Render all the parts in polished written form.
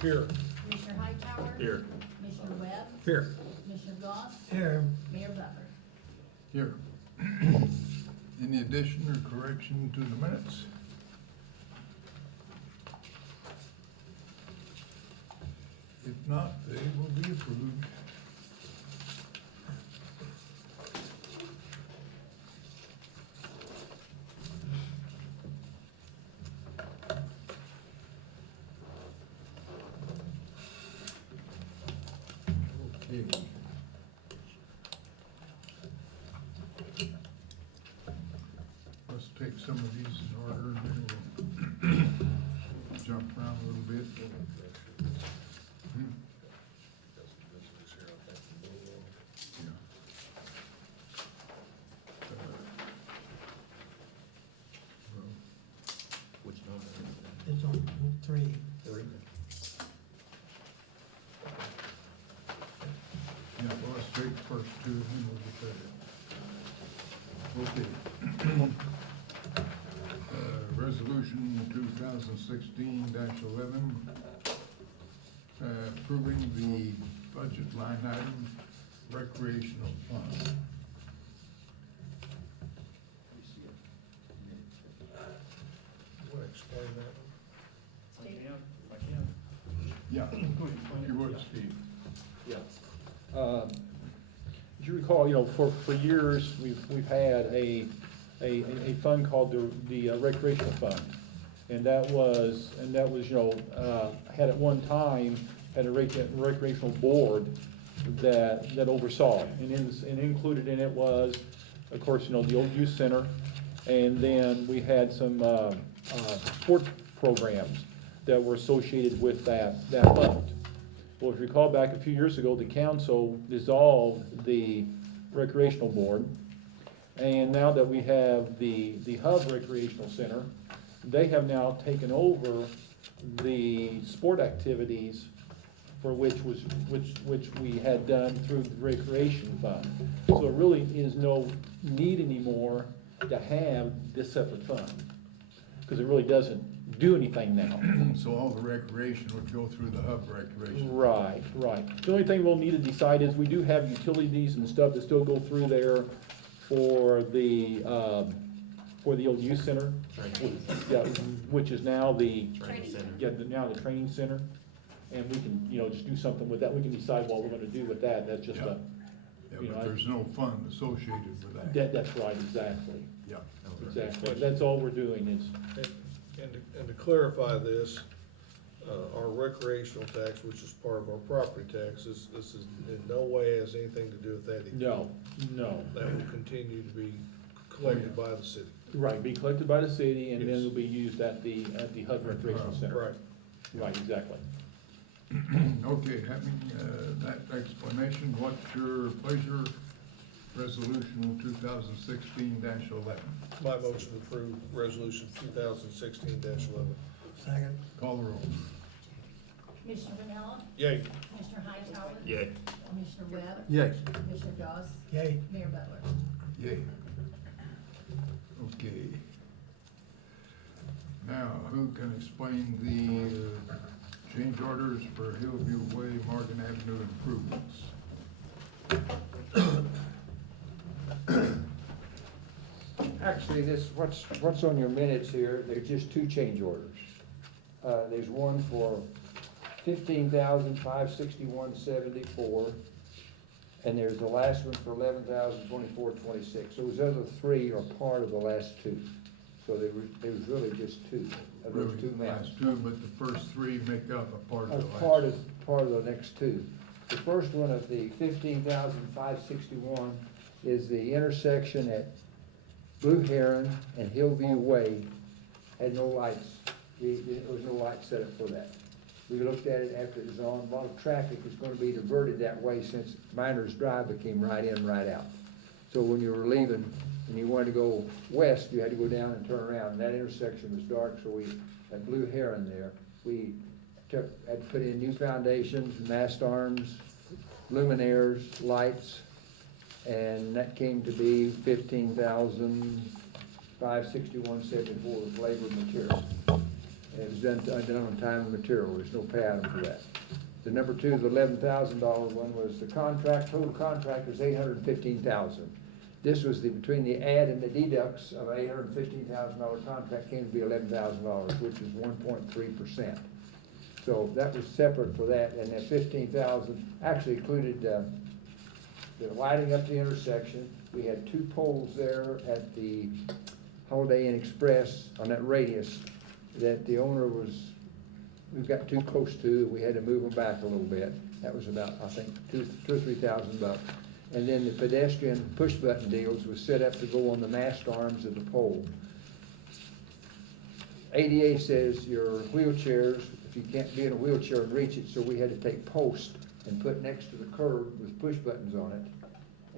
Here. Commissioner Hightower? Here. Commissioner Webb? Here. Commissioner Goss? Here. Mayor Butler? Here. Any addition or correction to the minutes? If not, they will be approved. Okay. Let's take some of these in order and then we'll jump around a little bit. Hmm? Yeah. Well, Which number? It's on 3. yeah, well, let's take the first two and then we'll get that. Okay. Resolution 2016-11, approving the budget line item recreational fund. Want to explain that one? I can. Yeah, if you would, Steve. Yeah. As you recall, for years, we've had a fund called the recreational fund. And that was, had at one time, had a recreational board that oversaw it. And included in it was, of course, the old youth center. And then we had some, sport programs that were associated with that fund. Well, if you recall back a few years ago, the council dissolved the recreational board. And now that we have the Hub Recreational Center, they have now taken over the sport activities for which we had done through the recreation fund. So there really is no need anymore to have this separate fund, because it really doesn't do anything now. So all the recreation would go through the Hub Recreation. Right. The only thing we'll need to decide is we do have utilities and stuff that still go through there for the old youth center. Yeah, which is now the. Training center. Yeah, now the training center. And we can, just do something with that. We can decide what we're gonna do with that. That's just Yeah. Yeah, you know, but there's no fund associated with that. that's right, exactly. Yeah. Exactly. That's all we're doing is, And to clarify this, our recreational tax, which is part of our property taxes, this is in no way has anything to do with that either. no. That will continue to be collected by the city. Right, be collected by the city and then Yes. it'll be used at the Hub Recreational Center. Right. Right, exactly. Okay, having that explanation, what's your pleasure? Resolution 2016-11. My motion to approve resolution 2016-11. Second. Call the roll. Commissioner Vanella? Yay. Commissioner Hightower? Yay. Commissioner Webb? Yay. Commissioner Goss? Yay. Mayor Butler? Yay. Okay. Now, who can explain the change orders for Hillview Way, Morgan Avenue improvements? Actually, what's on your minutes here, there's just two change orders. There's one for $15,561.74, and there's the last one for $11,024.26. Those other three are part of the last two. So there was really just two of those two amounts. Last two, but the first three make up a part of the last. Part of the next two. The first one of the $15,561 is the intersection at Blue Heron and Hillview Way had no lights. There was no light set up for that. We looked at it after it was on. A lot of traffic is going to be diverted that way since Miners Drive became right in, right out. So when you were leaving and you wanted to go west, you had to go down and turn around. And that intersection was dark, so we, at Blue Heron there, we had to put in new foundations, mast arms, luminaires, lights, and that came to be $15,561.74 with labor and materials. And it was done on time and material, there's no pay item for that. The number two, the $11,000 one was the contract, total contract was $815,000. This was between the add and the deducts of $815,000 contract came to be $11,000, which is 1.3%. So that was separate for that, and that 15,000 actually included, the lighting up the intersection. We had 2 poles there at the Holiday Inn Express on that radius that the owner we got too close to, we had to move them back a little bit. That was about, I think, $2,000 or $3,000. And then the pedestrian push button deals was set up to go on the mast arms of the pole. ADA says your wheelchairs, if you can't be in a wheelchair and reach it, so we had to take posts and put next to the curb with push buttons on it.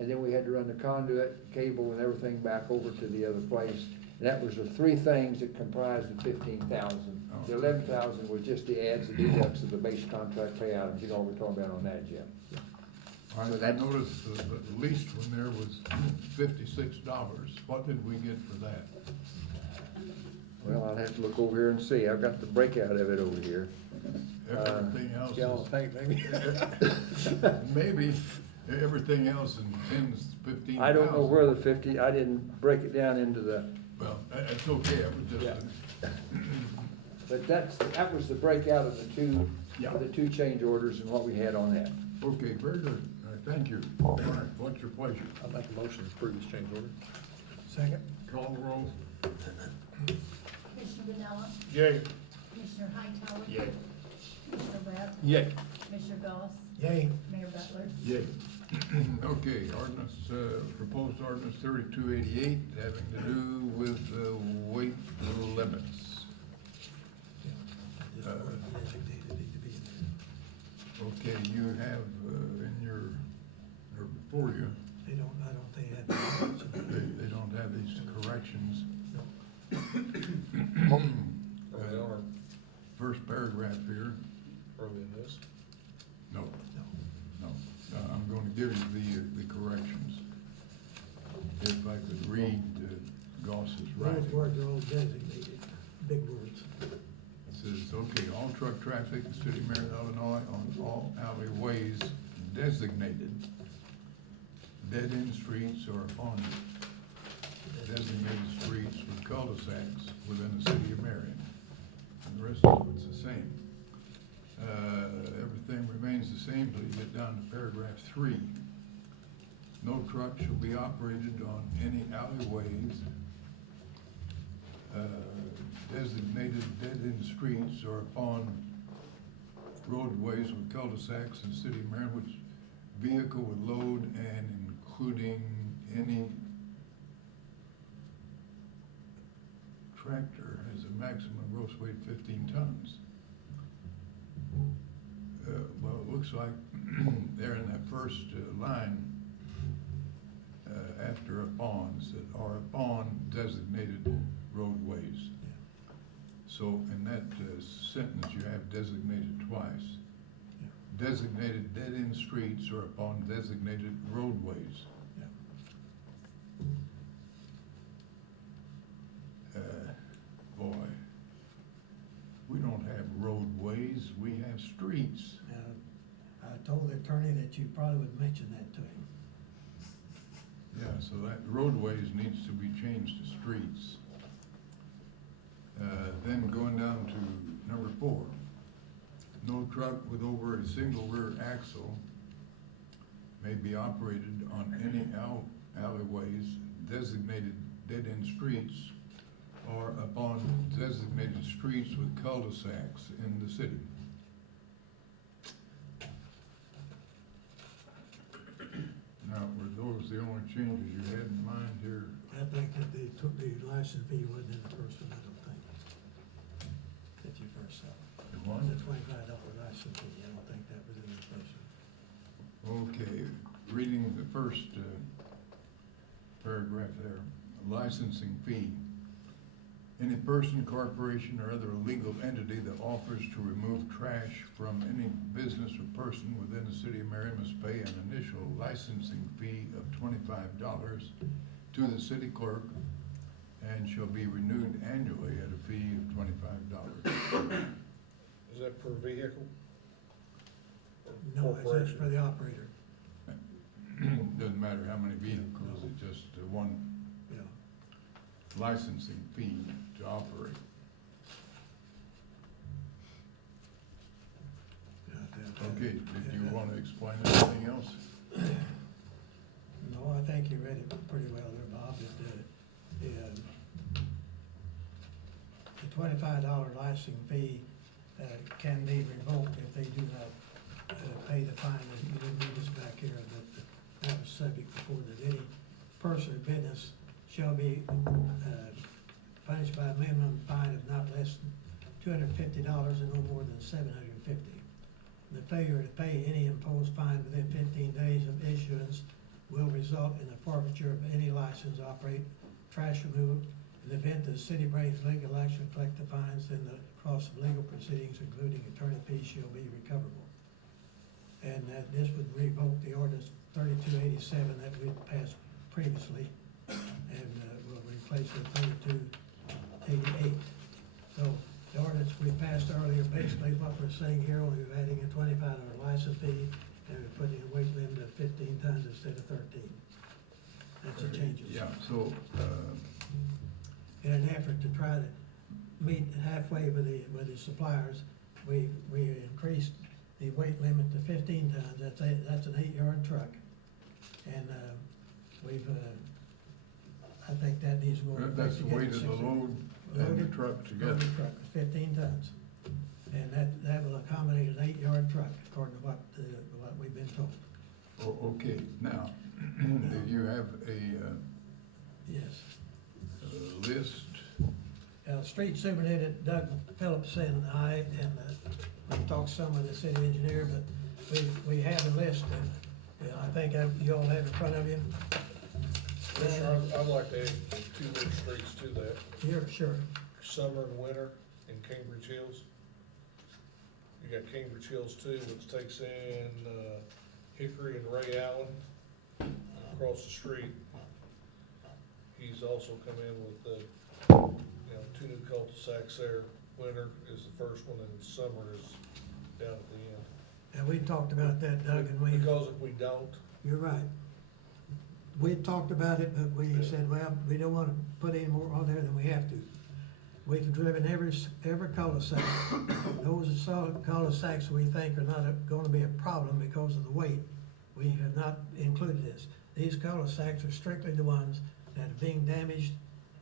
And then we had to run the conduit, cable, and everything back over to the other place. And that was the 3 things that comprised the 15,000. The 11,000 was just the adds and deducts of the base contract pay items. You know what we're talking about on that, Jim. I noticed the least one there was $56. What did we get for that? Well, I'll have to look over here and see. I've got the breakout of it over here. Everything else Gallon of is, paint, maybe? maybe, everything else in 10's 15,000. I don't know where the 50, I didn't break it down into the, Well, it's okay, I was just, but that was the breakout of the two, Yeah. of the 2 change orders and what we had on that. okay, very good. Thank you. All right, what's your pleasure? I'll make a motion to approve this change order. Second. Call the roll. Commissioner Vanilla, Yay. Commissioner Hightower. Yay. Commissioner Webb, Yay. Commissioner Goss, Yay. Mayor Butler. Yay. Okay, ordinance, proposed ordinance 3288, having to do with weight limits. This word designated need to be in Okay, you have in your, or before you, there. I don't think they have. they don't have these corrections. Oh, they are First paragraph here, early in this. no, No. no, I'm going to give you the corrections. If I could read Goss's writing. Those words are all designated, big words. It says, okay, all truck traffic in the city of Marion, Illinois, on all alleyways designated dead-end streets or on designated streets with cul-de-sacs within the city of Marion. And the rest of it's the same. Everything remains the same till you get down to paragraph 3. No truck shall be operated on any alleyways, designated dead-end streets or upon roadways with cul-de-sacs in the city of Marion, which vehicle with load and including any tractor has a maximum gross weight 15 tons. Well, it looks like they're in that first line after upons, that are upon designated roadways. So in that sentence, you have designated twice. Designated dead-end streets are upon designated roadways. Boy, we don't have roadways, we have streets. I told the attorney that you probably would mention that to him. Yeah, so that roadways needs to be changed to streets. Then going down to number 4. No truck with over a single rear axle may be operated on any alleyways, designated dead-end streets, or upon designated streets with cul-de-sacs in the city. Now, were those the only changes you had in mind here? I think that they took the license fee wasn't in the first one, I don't think. That you first saw. The one? The $25 license fee, I don't think that was in the first one. Okay, reading the first paragraph there, licensing fee. Any person, corporation, or other legal entity that offers to remove trash from any business or person within the city of Marion must pay an initial licensing fee of $25 to the city clerk and shall be renewed annually at a fee of $25. per vehicle? Or No, it's just corporation? for the operator, Doesn't matter how many vehicles, it's just one yeah. licensing fee to operate. Okay, did you want to explain anything else? No, I think you read it pretty well there, Bob. The $25 licensing fee can be revoked if they do not pay the fine. And you didn't read this back here, but that was subject before that any person or business shall be punished by a minimum fine of not less than $250 and no more than $750. The failure to pay any imposed fine within 15 days of issuance will result in the forfeiture of any license to operate trash removal. In the event the city brings legal action to collect the fines, then the cost of legal proceedings, including attorney fees, shall be recoverable. And this would revoke the ordinance 3287 that we passed previously, and will replace it 3288. So the ordinance we passed earlier, basically what we're saying here, we're adding a $25 license fee, and we're putting a weight limit of 15 tons instead of 13. That's the changes. Yeah, so, In an effort to try to meet halfway with the suppliers, we increased the weight limit to 15 tons. That's an 8-yard truck. And I think that needs to go. that's the weight of the load and the truck together. Loaded truck, 15 tons. And that will accommodate an 8-yard truck, according to what we've been told. Okay, now, do you have a Yes. list? Street Superintendent Doug Phillips and I, and we talked some with the city engineer, but we have a list, and I think you all have in front of you. Commissioner, I'd like to add 2 more streets to that, Here, sure. Summer and Winter in Cambridge Hills. You got Cambridge Hills too, which takes in Hickory and Ray Allen across the street. He's also come in with 2 new cul-de-sacs there. Winter is the first one, and Summer is down at the end. And we talked about that, Doug, and Because if we don't, you're right. We talked about it, but we said, well, we don't want to put any more on there than we have to. We've driven every cul-de-sac. Those are solid cul-de-sacs we think are not going to be a problem because of the weight. We have not included this. These cul-de-sacs are strictly the ones that are being damaged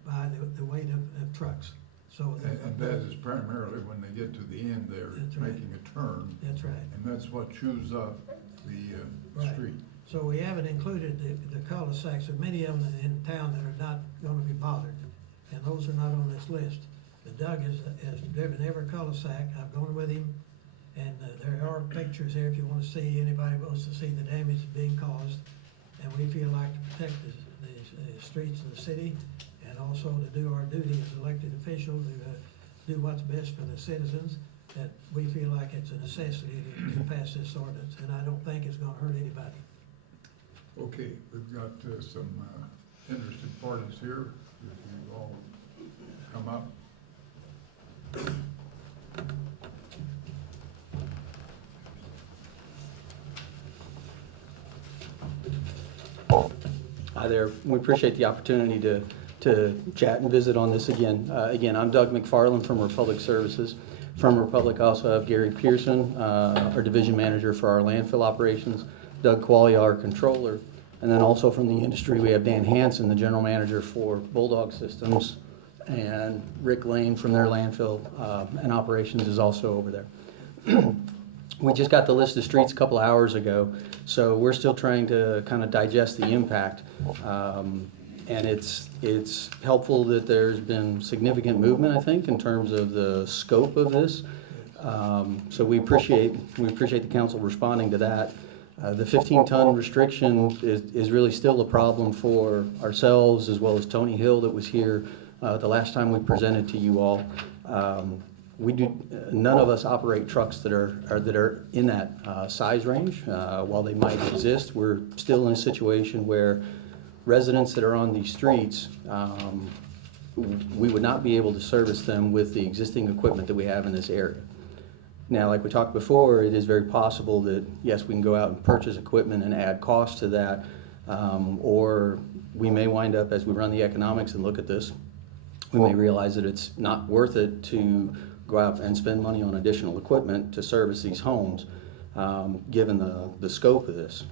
by the weight of trucks. So And that is primarily when they get to the end there, That's right. making a turn, that's right. and that's what chews up the Right. street. So we haven't included the cul-de-sacs, and many of them in town that are not gonna be bothered, and those are not on this list. But Doug has driven every cul-de-sac, I've gone with him, and there are pictures here if you wanna see, anybody wants to see the damage being caused. And we feel like to protect the streets of the city, and also to do our duty as elected officials, to do what's best for the citizens, that we feel like it's a necessity to pass this ordinance, and I don't think it's gonna hurt anybody. Okay, we've got some interested parties here. If you all come up. Hi there. We appreciate the opportunity to chat and visit on this again. Again, I'm Doug McFarland from Republic Services. From Republic, I also have Gary Pearson, our division manager for our landfill operations, Doug Qualia, our controller, and then also from the industry, we have Dan Hansen, the general manager for Bulldog Systems, and Rick Lane from their landfill and operations is also over there. We just got the list of streets a couple hours ago, so we're still trying to kind of digest the impact. And it's helpful that there's been significant movement, I think, in terms of the scope of this. So we appreciate the council responding to that. The 15-ton restriction is really still a problem for ourselves, as well as Tony Hill that was here the last time we presented to you all. None of us operate trucks that are in that size range. While they might exist, we're still in a situation where residents that are on these streets, we would not be able to service them with the existing equipment that we have in this area. Now, like we talked before, it is very possible that, yes, we can go out and purchase equipment and add cost to that, or we may wind up, as we run the economics and look at this, we may realize that it's not worth it to go out and spend money on additional equipment to service these homes, given the scope of this.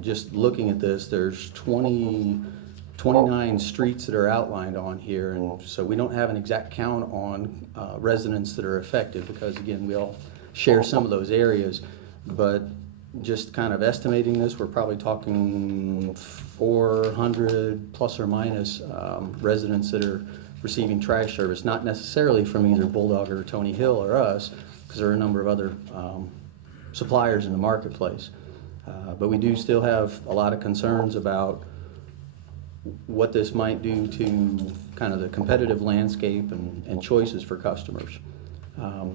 Just looking at this, there's 29 streets that are outlined on here, and so we don't have an exact count on residents that are affected, because again, we all share some of those areas, but just kind of estimating this, we're probably talking 400 plus or minus residents that are receiving trash service, not necessarily from either Bulldog or Tony Hill or us, because there are a number of other suppliers in the marketplace. But we do still have a lot of concerns about what this might do to kind of the competitive landscape and choices for customers.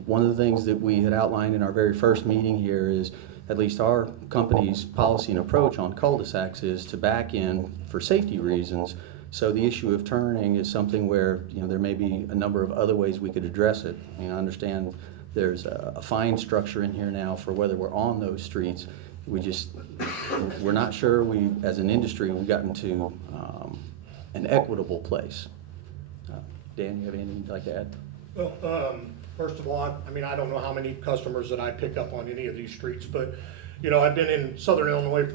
One of the things that we had outlined in our very first meeting here is, at least our company's policy and approach on cul-de-sacs is to back in for safety reasons. So the issue of turning is something where, you know, there may be a number of other ways we could address it. I mean, I understand there's a fine structure in here now for whether we're on those streets. We're not sure as an industry, we've gotten to an equitable place. Dan, you have anything you'd like to add? Well, first of all, I mean, I don't know how many customers that I pick up on any of these streets, but, you know, I've been in Southern Illinois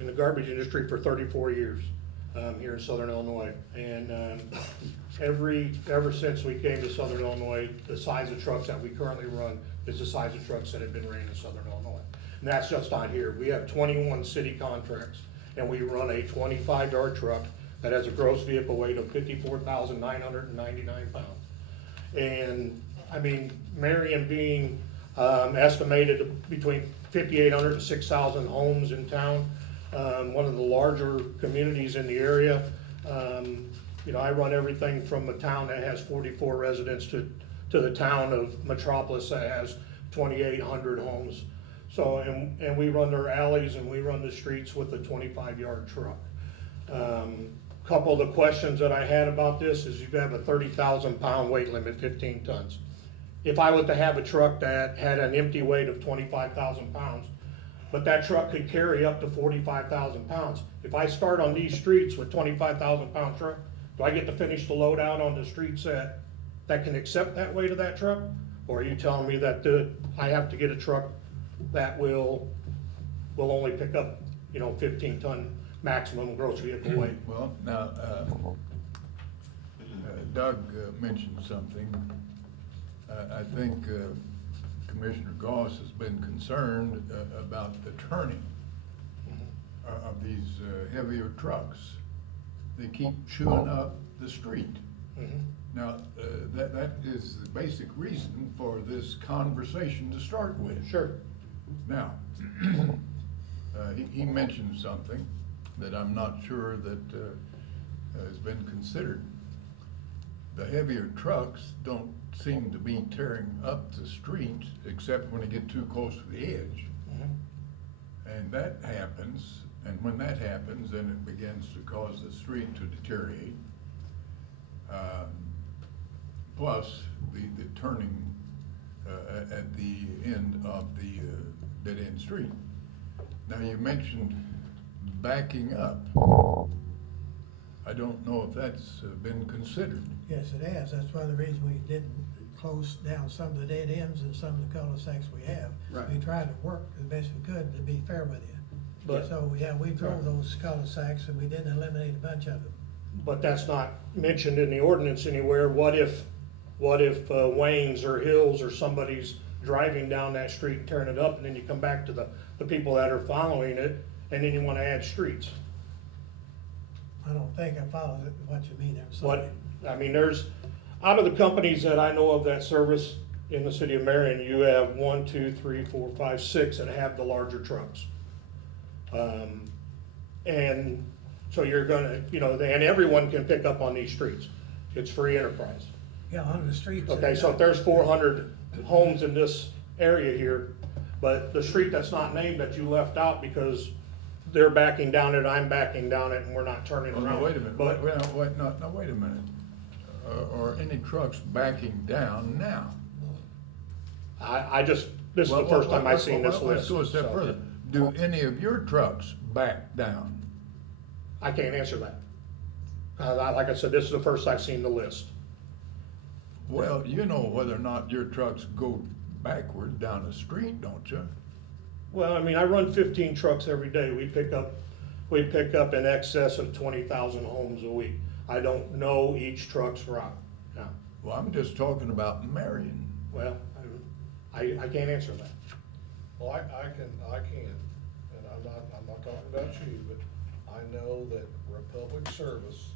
in the garbage industry for 34 years, here in Southern Illinois. And, ever since we came to Southern Illinois, the size of trucks that we currently run is the size of trucks that have been ran in Southern Illinois. And that's just on here. We have 21 city contracts, and we run a 25-yard truck that has a gross vehicle weight of 54,999 pounds. And, I mean, Marion being estimated between 5,800 and 6,000 homes in town, one of the larger communities in the area. You know, I run everything from a town that has 44 residents to the town of Metropolis that has 2,800 homes. So, and we run their alleys and we run the streets with a 25-yard truck. Couple of the questions that I had about this is you have a 30,000 pound weight limit, 15 tons. If I was to have a truck that had an empty weight of 25,000 pounds, but that truck could carry up to 45,000 pounds. If I start on these streets with 25,000 pound truck, do I get to finish the load out on the streets that can accept that weight of that truck? Or are you telling me that I have to get a truck that will only pick up, you know, 15 ton maximum gross vehicle weight? Well, now, Doug mentioned something. I think Commissioner Goss has been concerned about the turning of these heavier trucks. They keep chewing up the street. Now, that is the basic reason for this conversation to start with. Sure. Now, he mentioned something that I'm not sure that has been considered. The heavier trucks don't seem to be tearing up the street except when they get too close to the edge. And that happens, and when that happens, then it begins to cause the street to deteriorate. Plus the turning at the end of the dead-end street. Now, you mentioned backing up. I don't know if that's been considered. Yes, it has. That's one of the reasons we didn't close down some of the dead ends and some of the cul-de-sacs we have. Right. We tried to work the best we could to be fair with you. But- So, yeah, we drove those cul-de-sacs and we didn't eliminate a bunch of them. But that's not mentioned in the ordinance anywhere. What if Wayne's or Hills or somebody's driving down that street and tearing it up, and then you come back to the people that are following it, and then you wanna add streets? I don't think I followed it, what you mean there. What, I mean, out of the companies that I know of that service in the city of Marion, you have 1, 2, 3, 4, 5, 6 that have the larger trucks. And so you're gonna, you know, and everyone can pick up on these streets. It's free enterprise. Yeah, on the streets. Okay, so if there's 400 homes in this area here, but the street that's not named that you left out because they're backing down it, I'm backing down it, and we're not turning Oh, around. no, wait a minute, But wait a minute. Are any trucks backing down now? I just, This is the first time I've seen this Let's list. go a step so. further. Do any of your trucks back down? I can't answer that. Like I said, this is the first I've seen the list. Well, you know whether or not your trucks go backward down the street, don't you? Well, I mean, I run 15 trucks every day. We pick up in excess of 20,000 homes a week. I don't know each truck's route. No. Well, I'm just talking about Marion. Well, I can't answer that. Well, I can, and I'm not talking about you, but I know that Republic Service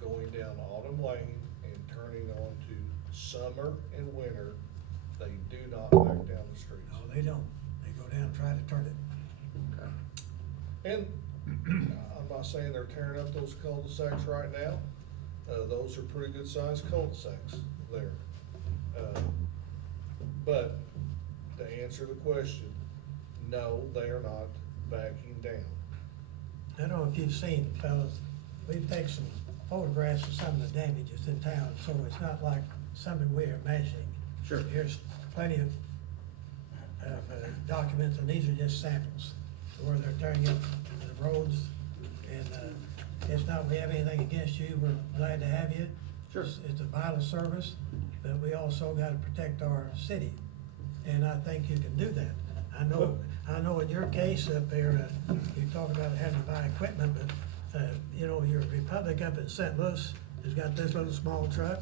going down Autumn Lane and turning onto Summer and Winter, they do not back down the streets. No, they don't. They go down and try to turn it. And I'm not saying they're tearing up those cul-de-sacs right now. Those are pretty good sized cul-de-sacs there. But to answer the question, no, they are not backing down. I don't know if you've seen, fellas, we've taken some photographs of some of the damages in town, so it's not like something we're imagining. Sure. There's plenty of documents, and these are just samples where they're tearing up the roads. And it's not, we have anything against you, we're glad to have you. Sure. It's a vital service, but we also gotta protect our city, and I think you can do that. I know in your case up there, you talk about having to buy equipment, but, you know, your Republic up in St. Louis has got this little small truck.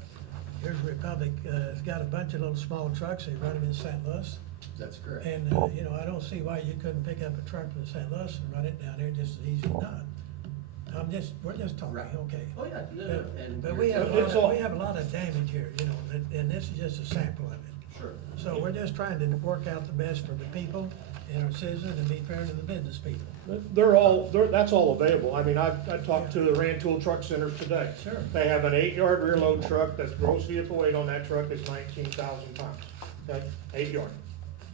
Here's Republic, it's got a bunch of little small trucks, they run them in St. Louis. That's correct. And, you know, I don't see why you couldn't pick up a truck from St. Louis and run it down there just as easy as not. We're just talking, Right. okay? Oh, yeah, But we have a lot of damage here, you know, and this is just a sample of it. Sure. So we're just trying to work out the best for the people and our citizens and be fair to the business people. That's all available. I mean, I talked to the Rantoul Truck Center today. Sure. They have an 8-yard rear load truck, that's gross vehicle weight on that truck is 19,000 pounds, okay? 8-yard.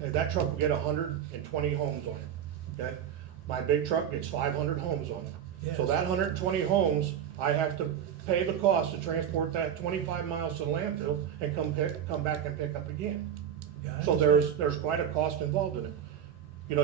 Okay, that truck will get 120 homes on it, okay? My big truck gets 500 homes on it. So Yes. that 120 homes, I have to pay the cost to transport that 25 miles to the landfill and come back and pick up again. Yeah, I So understand. there's quite a cost involved in it. You know,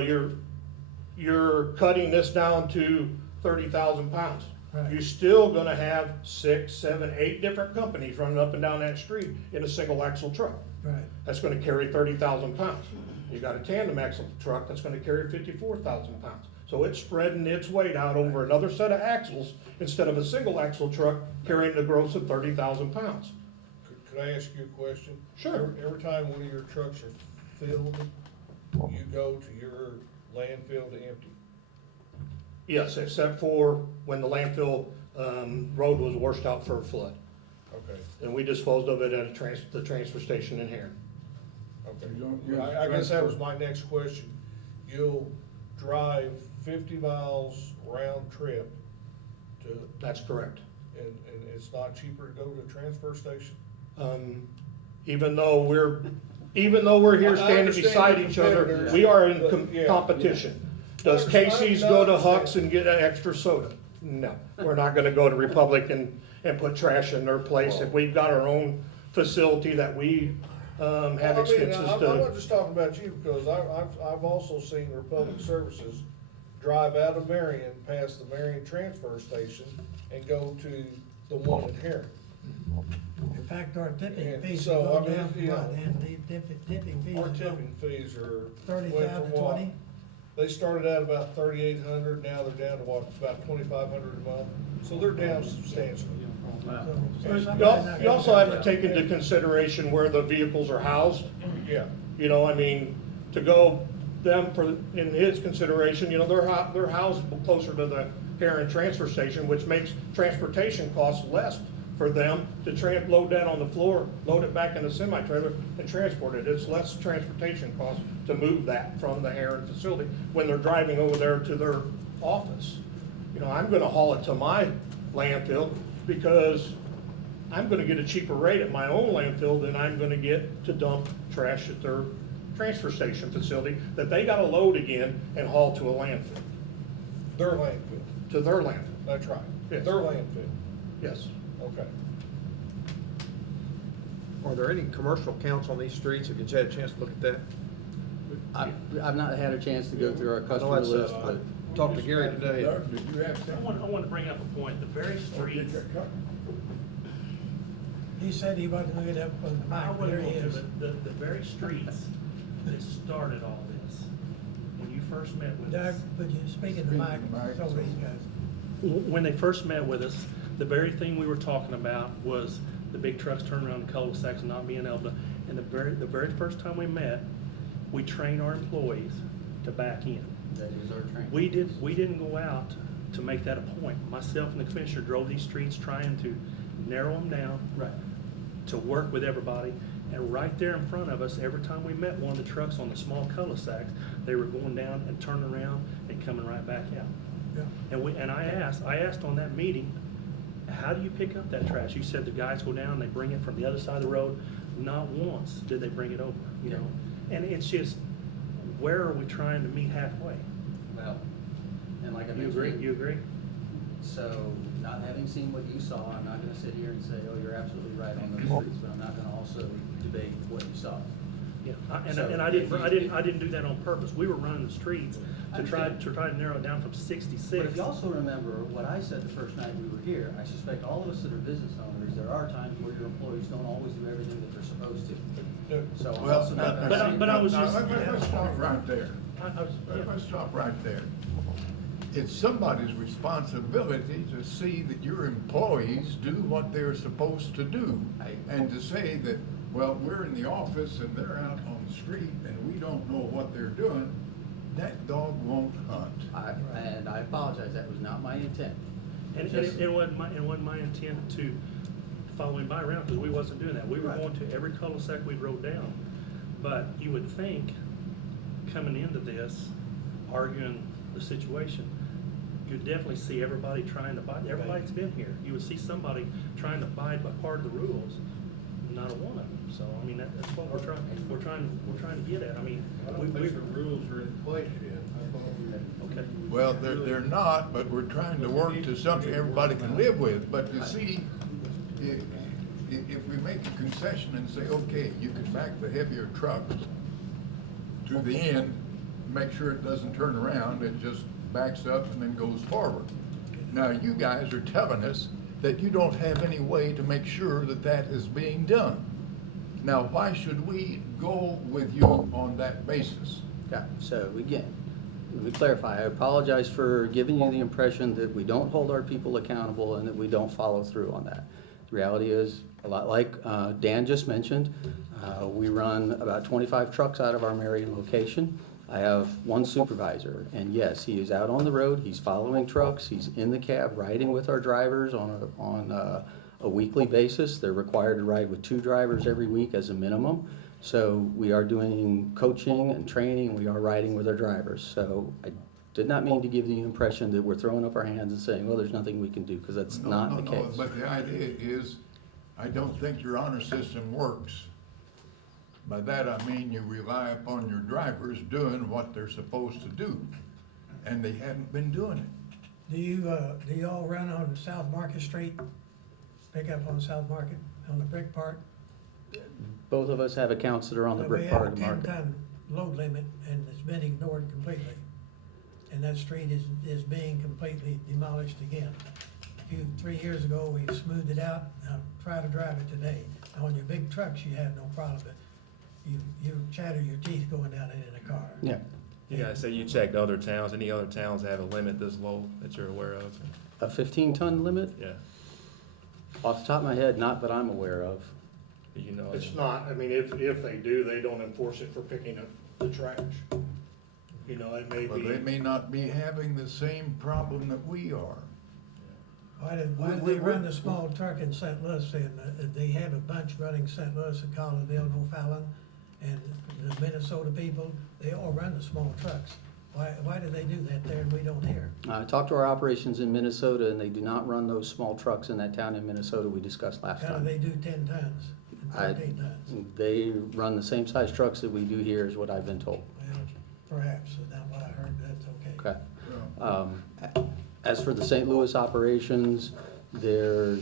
you're cutting this down to 30,000 pounds. Right. You're still gonna have 6, 7, 8 different companies running up and down that street in a single axle truck. Right, That's gonna carry 30,000 pounds. You got a tandem axle truck that's gonna carry 54,000 pounds. So it's spreading its weight out over another set of axles instead of a single axle truck carrying the gross of 30,000 pounds. Could I ask you a question? Sure. Every time one of your trucks are filled, you go to your landfill to empty? Yes, except for when the landfill, road was washed out for a flood. Okay, And we disposed of it at the transfer station in here. okay. You don't- I guess that was my next question. You'll drive 50 miles round trip to, That's correct. and it's not cheaper to go to a transfer station? Even though we're here I standing understand beside the each other, competitors, we are in but, yeah, competition. Does I understand. Casey's go to Huck's and get an extra soda? No, we're not gonna go to Republic and put trash in their place. If we've got our own facility that we, have Well, I mean, expenses I'm to. not just talking about you, because I've also seen Republic Services drive out of Marion, past the Marion transfer station, and go to the one at Heron. in fact, our tipping And fees so, go I mean, down from you know, what, and the tipping fees Our go tipping fees are. 35 went to from what? 20? They started out about 3,800, now they're down to what, about 2,500 a month, so they're down substantially. So somebody's not You also gonna- have to take into consideration where the vehicles are housed. Yeah, You know, I mean, to go them for, in his consideration, you know, they're housed closer to the Heron transfer station, which makes transportation costs less for them to load that on the floor, load it back in the semi-trailer and transport it. It's less transportation cost to move that from the Heron facility when they're driving over there to their office. You know, I'm gonna haul it to my landfill because I'm gonna get a cheaper rate at my own landfill than I'm gonna get to dump trash at their transfer station facility that they gotta load again and haul to a landfill, their landfill, to their landfill. that's right, Yes. their landfill, Yes. okay. Are there any commercial counts on these streets? Have you had a chance to look at that? I've not had a chance to go through our customer it's, list, but Talked to Gary today. Doug, did you have something? I want to bring up a point, the very streets, He said he wasn't gonna get up on the I mic, wouldn't there he go is. to, but the very streets that started all this, when you first met with Doug, us. would you speak in the Speak mic, in the mic, so so- these guys. When they first met with us, the very thing we were talking about was the big trucks turning around the cul-de-sacs and not being able to, and the very first time we met, we trained our employees to back in. that is our training. We didn't go out to make that a point. Myself and the commissioner drove these streets trying to narrow them down. Right. To work with everybody, and right there in front of us, every time we met one of the trucks on the small cul-de-sacs, they were going down and turning around and coming right back out. Yeah. And I asked on that meeting, how do you pick up that trash? You said the guys go down, they bring it from the other side of the road. Not once did they bring it over, you know? And it's just, where are we trying to meet halfway? Well, and like I You mentioned. agree? You agree? So, not having seen what you saw, I'm not gonna sit here and say, oh, you're absolutely right on those streets, but I'm not gonna also debate what you saw. Yeah, So, and I didn't do that on purpose. We were running the streets I to try understand. to narrow it down from But 66. if you also remember what I said the first night we were here, I suspect all of us that are business owners, there are times where your employees don't always do everything that they're supposed to. So I'm Well, also not but gonna. I was now, just- let's stop right there. I was- yeah. Let's stop right there. It's somebody's responsibility to see that your employees do what they're supposed to do. And to say that, well, we're in the office and they're out on the street and we don't know what they're doing, that dog won't hunt. And I apologize, that was not my intent. And Just- it wasn't my intent to follow him by around, because we wasn't doing that. We were Right. going to every cul-de-sac we rode down. But you would think, coming into this, arguing the situation, you'd definitely see everybody trying to abide, everybody's been here. You would see somebody trying to abide by part of the rules, not a one of them. So, I mean, that's what we're trying to get at. I mean, we rules are in place yet. okay. Well, they're not, but we're trying to work to something everybody can live with. But you see, if we make a concession and say, okay, you can back the heavier truck to the end, make sure it doesn't turn around, it just backs up and then goes forward. Now, you guys are telling us that you don't have any way to make sure that that is being done. Now, why should we go with you on that basis? Okay, so again, let me clarify, I apologize for giving you the impression that we don't hold our people accountable and that we don't follow through on that. The reality is, a lot like Dan just mentioned, we run about 25 trucks out of our Marion location. I have one supervisor, and yes, he is out on the road, he's following trucks, he's in the cab riding with our drivers on a weekly basis. They're required to ride with 2 drivers every week as a minimum. So we are doing coaching and training, we are riding with our drivers. So I did not mean to give the impression that we're throwing up our hands and saying, well, there's nothing we can do, because that's not the case. But the idea is, I don't think your honor system works. By that I mean you rely upon your drivers doing what they're supposed to do, and they haven't been doing it. Do you all run on South Market Street? Pick up on South Market, on the brick part? Both of us have accounts that are on the But brick part of the We have market. a 10-ton load limit, and it's been ignored completely. And that street is being completely demolished again. 3 years ago, we smoothed it out. Now, try to drive it today. Now, on your big trucks, you have no problem, but you chatter your teeth going down it in a car. Yeah, You guys say you checked other towns, any other towns that have a limit this low that you're aware of? a 15-ton limit? Yeah, Off the top of my head, not that I'm aware of. you know. It's not, I mean, if they do, they don't enforce it for picking up the trash. You know, it may But they be, may not be having the same problem that we are. Why did they run the small truck in St. Louis, and they have a bunch running St. Louis and Collinsville, O'Fallon, and the Minnesota people, they all run the small trucks. Why do they do that there and we don't here? I talked to our operations in Minnesota, and they do not run those small trucks in that town in Minnesota we discussed last How do time. they do 10 tons and 13 tons? They run the same size trucks that we do here, is what I've been told. Well, perhaps, not what I heard, that's okay. Okay. As for the St. Louis operations, there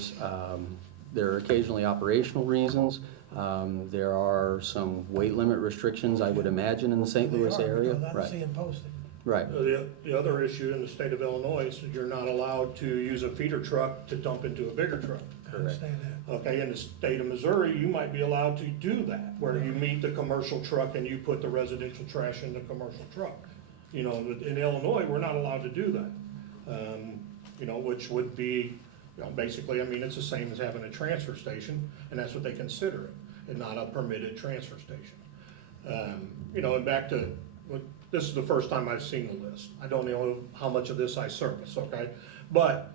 are occasionally operational reasons. There are some weight limit restrictions, I would imagine, in the St. Louis They are, area. because I Right, see them posted. right. The other issue in the state of Illinois is that you're not allowed to use a feeder truck to dump into a bigger truck. I understand that. Okay, in the state of Missouri, you might be allowed to do that, where you meet the commercial truck and you put the residential trash in the commercial truck. You know, in Illinois, we're not allowed to do that. You know, which would be, you know, basically, I mean, it's the same as having a transfer station, and that's what they consider it, and not a permitted transfer station. You know, and back to, this is the first time I've seen the list. I don't know how much of this I service, okay? But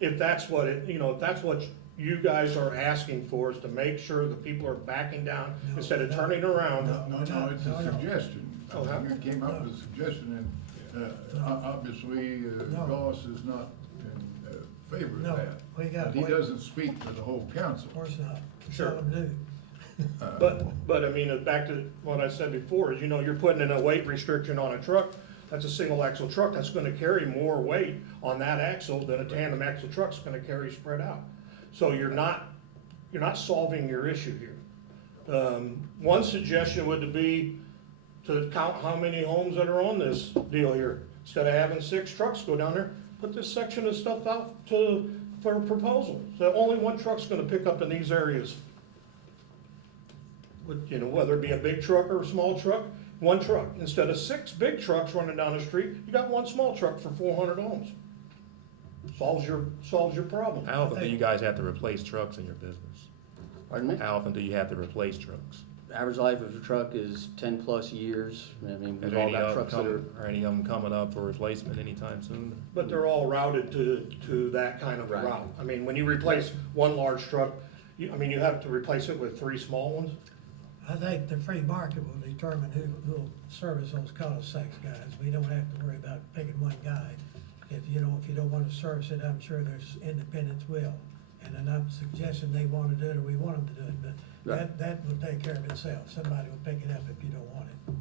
if that's what it, you know, if that's what you guys are asking for, is to make sure that people are backing down No, instead of no. turning around. No, it's a suggestion. Oh, huh? You came up with a suggestion, and obviously, No. Goss is not in favor of No, that. we got- But he doesn't speak for the whole council. Of course not. Sure. Some do. But I mean, back to what I said before, is, you know, you're putting in a weight restriction on a truck, that's a single axle truck, that's gonna carry more weight on that axle than a tandem axle truck's gonna carry spread out. So you're not solving your issue here. One suggestion would be to count how many homes that are on this deal here. Instead of having 6 trucks go down there, put this section of stuff out for a proposal. So only one truck's gonna pick up in these areas. You know, whether it be a big truck or a small truck, one truck. Instead of 6 big trucks running down the street, you got one small truck for 400 homes. Solves your problem. How often do you guys have to replace trucks in your business? Pardon me? How often do you have to replace trucks? Average life of a truck is 10-plus years. I mean, Is we've there all any got of them trucks that are, are any of them coming up for replacement anytime soon? But they're all routed to that kind of a Right. route. I mean, when you replace one large truck, you have to replace it with 3 small ones. I think the free market will determine who'll service those cul-de-sacs guys. We don't have to worry about picking one guy. If you don't wanna service it, I'm sure there's independents will. And then I'm suggesting they wanna do it or we want them to do it, but Right. that will take care of itself. Somebody will pick it up if you don't want it.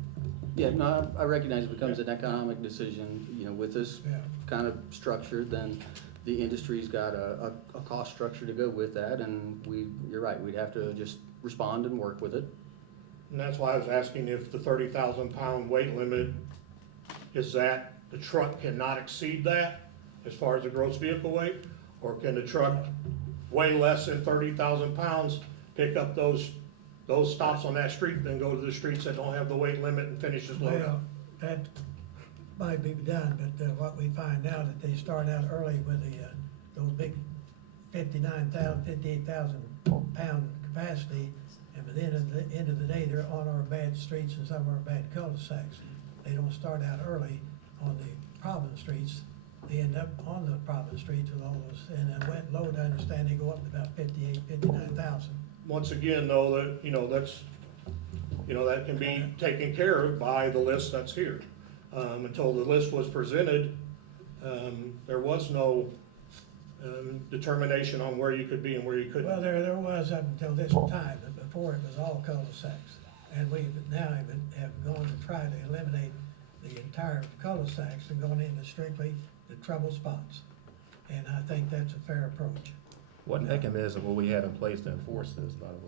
yeah, no, I recognize it becomes an economic decision, you know, with this Yeah. kind of structure, then the industry's got a cost structure to go with that, and you're right, we'd have to just respond and work with it. And that's why I was asking if the 30,000 pound weight limit, is that the truck cannot exceed that as far as the gross vehicle weight? Or can the truck weigh less than 30,000 pounds, pick up those stops on that street, then go to the streets that don't have the weight limit and finish his load Well, up? that might be done, but what we find now that they start out early with those big 58,000 pound capacity, and by the end of the day, they're on our bad streets and some of our bad cul-de-sacs. They don't start out early on the problem streets. They end up on the problem streets with all those, and a wet load, I understand they go up to about 59,000. Once again, though, that can be taken care of by the list that's here. Until the list was presented, there was no determination on where you could be and where you couldn't. Well, there was up until this time, but before it was all cul-de-sacs. And we now have gone to try to eliminate the entire cul-de-sacs and going into strictly the trouble spots. And I think that's a fair approach. What mechanism will we have in place to enforce this, by the way?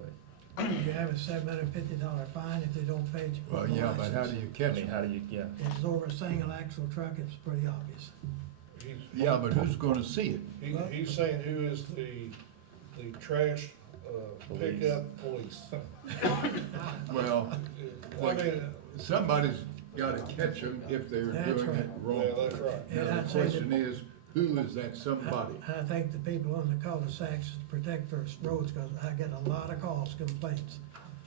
You have a $750 fine if they don't pay you. Well, yeah, but how do you I catch mean, them? how do you, yeah. If it's over a single axle truck, it's pretty obvious. Yeah, but who's gonna see it? He's saying who is the trash, pickup police. Well, I mean, somebody's gotta catch them if they're That's doing it right. wrong. Yeah, that's right. Now, And the I'd say question is, who is that somebody? I think the people on the cul-de-sacs protect their roads, because I get a lot of calls, complaints.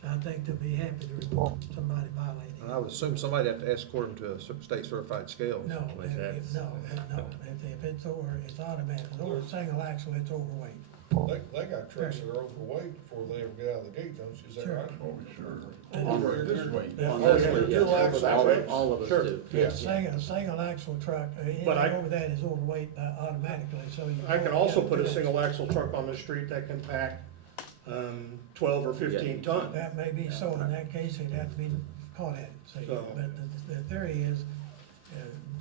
I think they'll be happy to report somebody violating. And I would assume somebody'd have to escort them to a state certified scale. No, Like if it's over, it's automatic. If it's over a single axle, it's overweight. They got trucks that are overweight before they ever get out of the gate, don't you? Is that Sure. right? Oh, sure. On- Over this way. On Oh, this yeah, one, you're yes, liable to all that. all of us Sure. do. Yeah. A single axle truck, But anything over that is overweight automatically, so you. I can also put a single axle truck on the street that can pack 12 or 15 ton. That may be so, in that case, it'd have to be caught at it, see, So- but the theory is,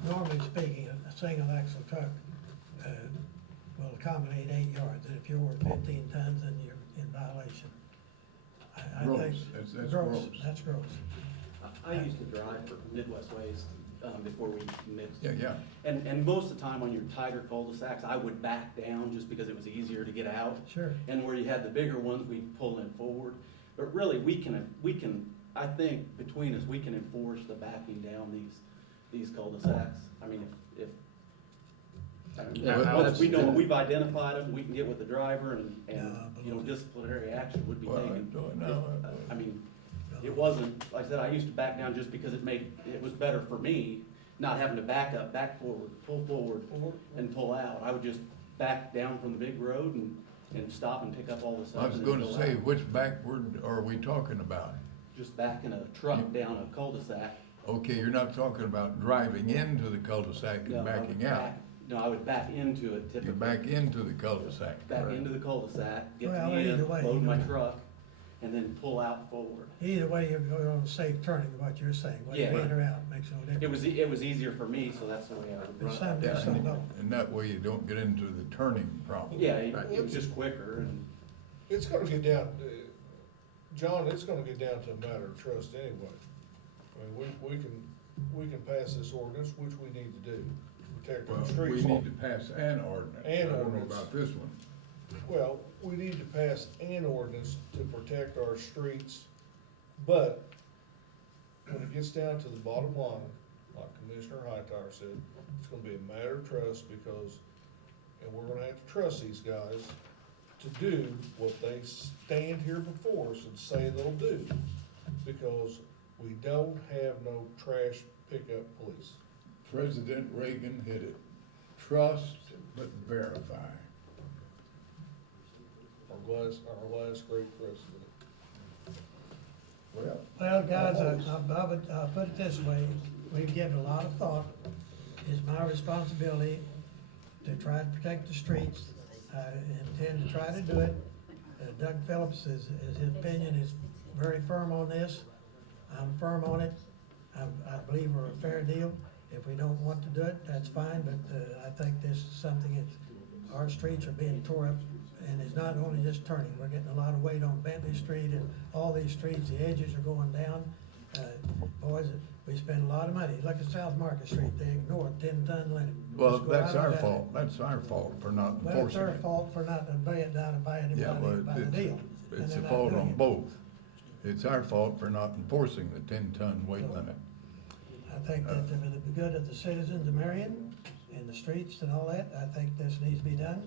normally speaking, a single axle truck, will accommodate 8 yards, and if you're over 15 tons, then you're in violation. I Gross. think. That's gross. That's gross. I used to drive for Midwest Waste, before we mixed. Yeah. And most of the time on your tighter cul-de-sacs, I would back down just because it was easier to get out. Sure. And where you had the bigger ones, we'd pull it forward. But really, we can, I think between us, we can enforce the backing down these cul-de-sacs. I mean, if, Yeah, once we know, we've identified them, we can get with the driver and, No, disciplinary action would be Well, taken. no, I mean, it wasn't, like I said, I used to back down just because it was better for me, not having to back up, back forward, pull forward, and pull out. I would just back down from the big road and stop and pick up all the stuff. I was and then gonna go say, out. which backward are we talking about? Just backing a truck down a cul-de-sac. Okay, you're not talking about driving into the cul-de-sac No, and I would backing out. No, I would back into it You typically. back into the cul-de-sac. Back correct? into the cul-de-sac, get to Well, the either end, way, load my you know. truck, and then pull out forward. Either way, you're going on a safe turning, what you're saying, whether Yeah. in or out, makes no difference. It was easier for me, so that's the way I would But run some it. do, some don't. And that way you don't get into the turning problem. Yeah, it was just quicker and. It's gonna get down, John, it's gonna get down to a matter of trust anyway. I mean, we can pass this ordinance, which we need to do, protect Well, our we streets. need to pass an ordinance. An I don't know ordinance. about this one. Well, we need to pass an ordinance to protect our streets, but when it gets down to the bottom line, like Commissioner Hightower said, it's gonna be a matter of trust because, and we're gonna have to trust these guys to do what they stand here before us and say they'll do, because we don't have no trash pickup police. President Reagan hit it. Trust but verify. Our last great president. Well, Well, guys, I'll put it this way, we've given a lot of thought. It's my responsibility to try to protect the streets. I intend to try to do it. Doug Phillips his opinion is very firm on this. I'm firm on it. I believe we're a fair deal. If we don't want to do it, that's fine, but, I think this is something that, our streets are being tore up. And it's not only just turning, we're getting a lot of weight on Bentley Street and all these streets, the edges are going down. Boys, we spend a lot of money. Look at South Market Street, they ignore 10-ton limit. well, Just go that's right our on down. fault. That's our fault for not Well, it's enforcing their it. fault for not obeying down and buying Yeah, anybody well, by the deal. and it's they're a not fault doing on it. both. It's our fault for not enforcing the 10-ton weight limit. I think that for the good of the citizens of Marion and the streets and all that, I think this needs to be done,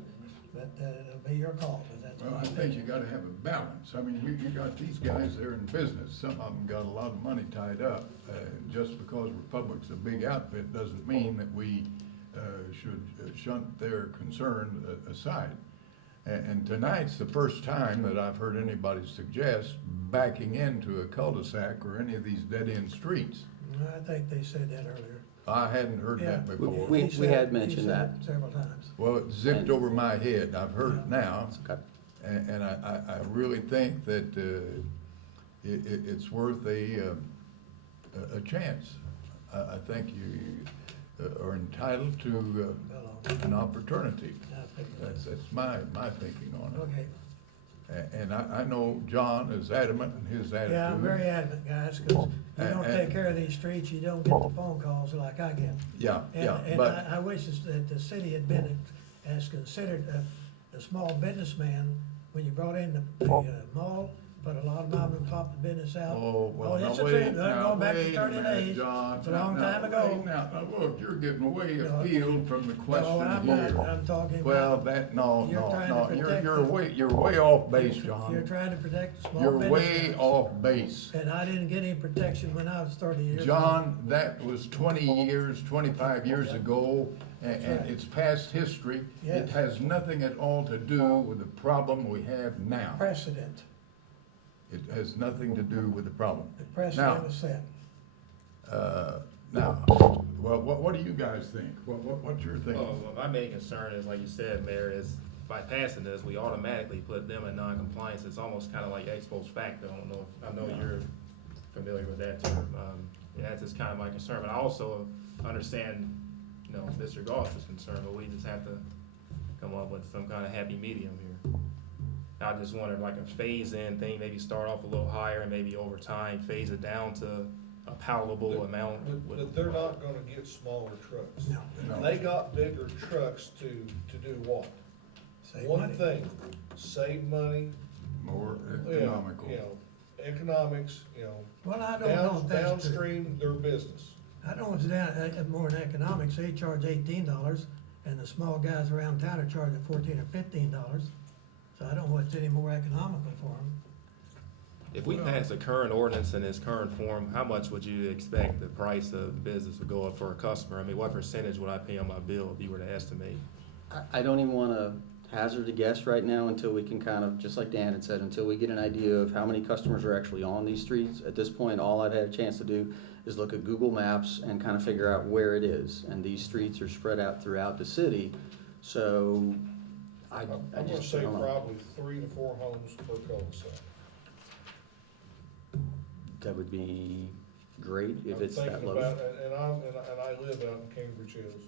but, it'll be your call, but that's Well, my I think you opinion. gotta have a balance. I mean, you got these guys, they're in business. Some of them got a lot of money tied up. Just because Republic's a big outfit doesn't mean that we, should shunt their concern aside. And tonight's the first time that I've heard anybody suggest backing into a cul-de-sac or any of these dead-end streets. I think they said that earlier. I hadn't heard that Yeah. before. We He said- had he mentioned said that. it several times. Well, it zipped over my head. I've heard it now. Okay. And I really think that it's worth a chance. I think you are entitled to an opportunity. I think it is. That's my thinking on it. Okay, And I know John is adamant in his attitude. yeah, I'm very adamant, guys, because you don't take care of these streets, you don't get the phone calls like I get. Yeah, yeah, And but, I wish that the city had been, as considered a small businessman, when you brought in the mall, put a lot of mom and pop business out. oh, well, that's now a wait, trend. now, Going back to wait a 30 minute, days. John. It's a long Now, time ago. wait, Now, look, you're getting way No, afield from the No, question I'm here. not, I'm talking Well, about, that, no, You're no, trying to no, protect you're way off base, you're John. trying to protect the small You're way businessmen. off base. And I didn't get any protection when I was 30 years old. John, that was 20 years, 25 years ago, and right. it's past history. It Yes. has nothing at all to do with the problem we have now. Precedent, It has nothing to do with the problem. the precedent Now, was set. Now, well, what do you guys think? What's your thing? Well, my main concern is, like you said, Mayor, is by passing this, we automatically put them in non-compliance. It's almost kind of like ex post facto. I know you're familiar with that term. Yeah, that's just kind of my concern, but I also understand, Mr. Goss's concern, but we just have to come up with some kind of happy medium here. I just wondered, like a phase-in thing, maybe start off a little higher and maybe over time phase it down to a palatable amount. But they're not gonna get smaller trucks. No. No. They got bigger trucks to do what? Save One money. thing, save money, More yeah, economical. you know, economics, you know, Well, I don't know if that's true. downstream their business. I don't know if it's more in economics, they charge $18, and the small guys around town are charging $14 or $15. So I don't know what's any more economical for them. If we pass the current ordinance in its current form, how much would you expect the price of business would go up for a customer? I mean, what percentage would I pay on my bill if you were to estimate? I don't even wanna hazard a guess right now until we can kind of, just like Dan had said, until we get an idea of how many customers are actually on these streets. At this point, all I've had a chance to do is look at Google Maps and kind of figure out where it is. And these streets are spread out throughout the city, so I'm I gonna just say don't know. probably 3 to 4 homes per cul-de-sac. That would be great if I'm it's that thinking low. about, and I live out in Cambridge Hills.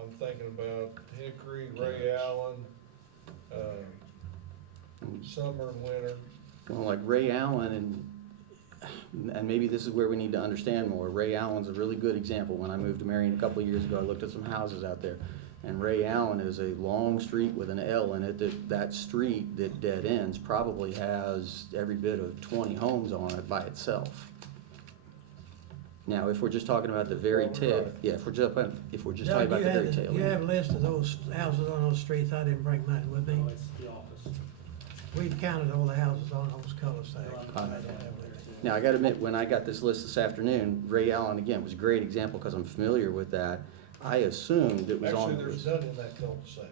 I'm thinking about Hickory, Ray Allen, summer and winter. Well, like Ray Allen and maybe this is where we need to understand more. Ray Allen's a really good example. When I moved to Marion a couple of years ago, I looked at some houses out there. And Ray Allen is a long street with an L in it. That street that dead ends probably has every bit of 20 homes on it by itself. Now, if we're just talking about the very Probably tail, right. yeah, if we're just talking Doug, about the very tail. you have a list of those houses on those streets, I didn't bring mine with me. No, it's the office. We've counted all the houses on those cul-de-sacs. No, I I'm- don't have it. Now, I gotta admit, when I got this list this afternoon, Ray Allen, again, was a great example because I'm familiar with that. I assumed it was on. Actually, there's none in that cul-de-sac.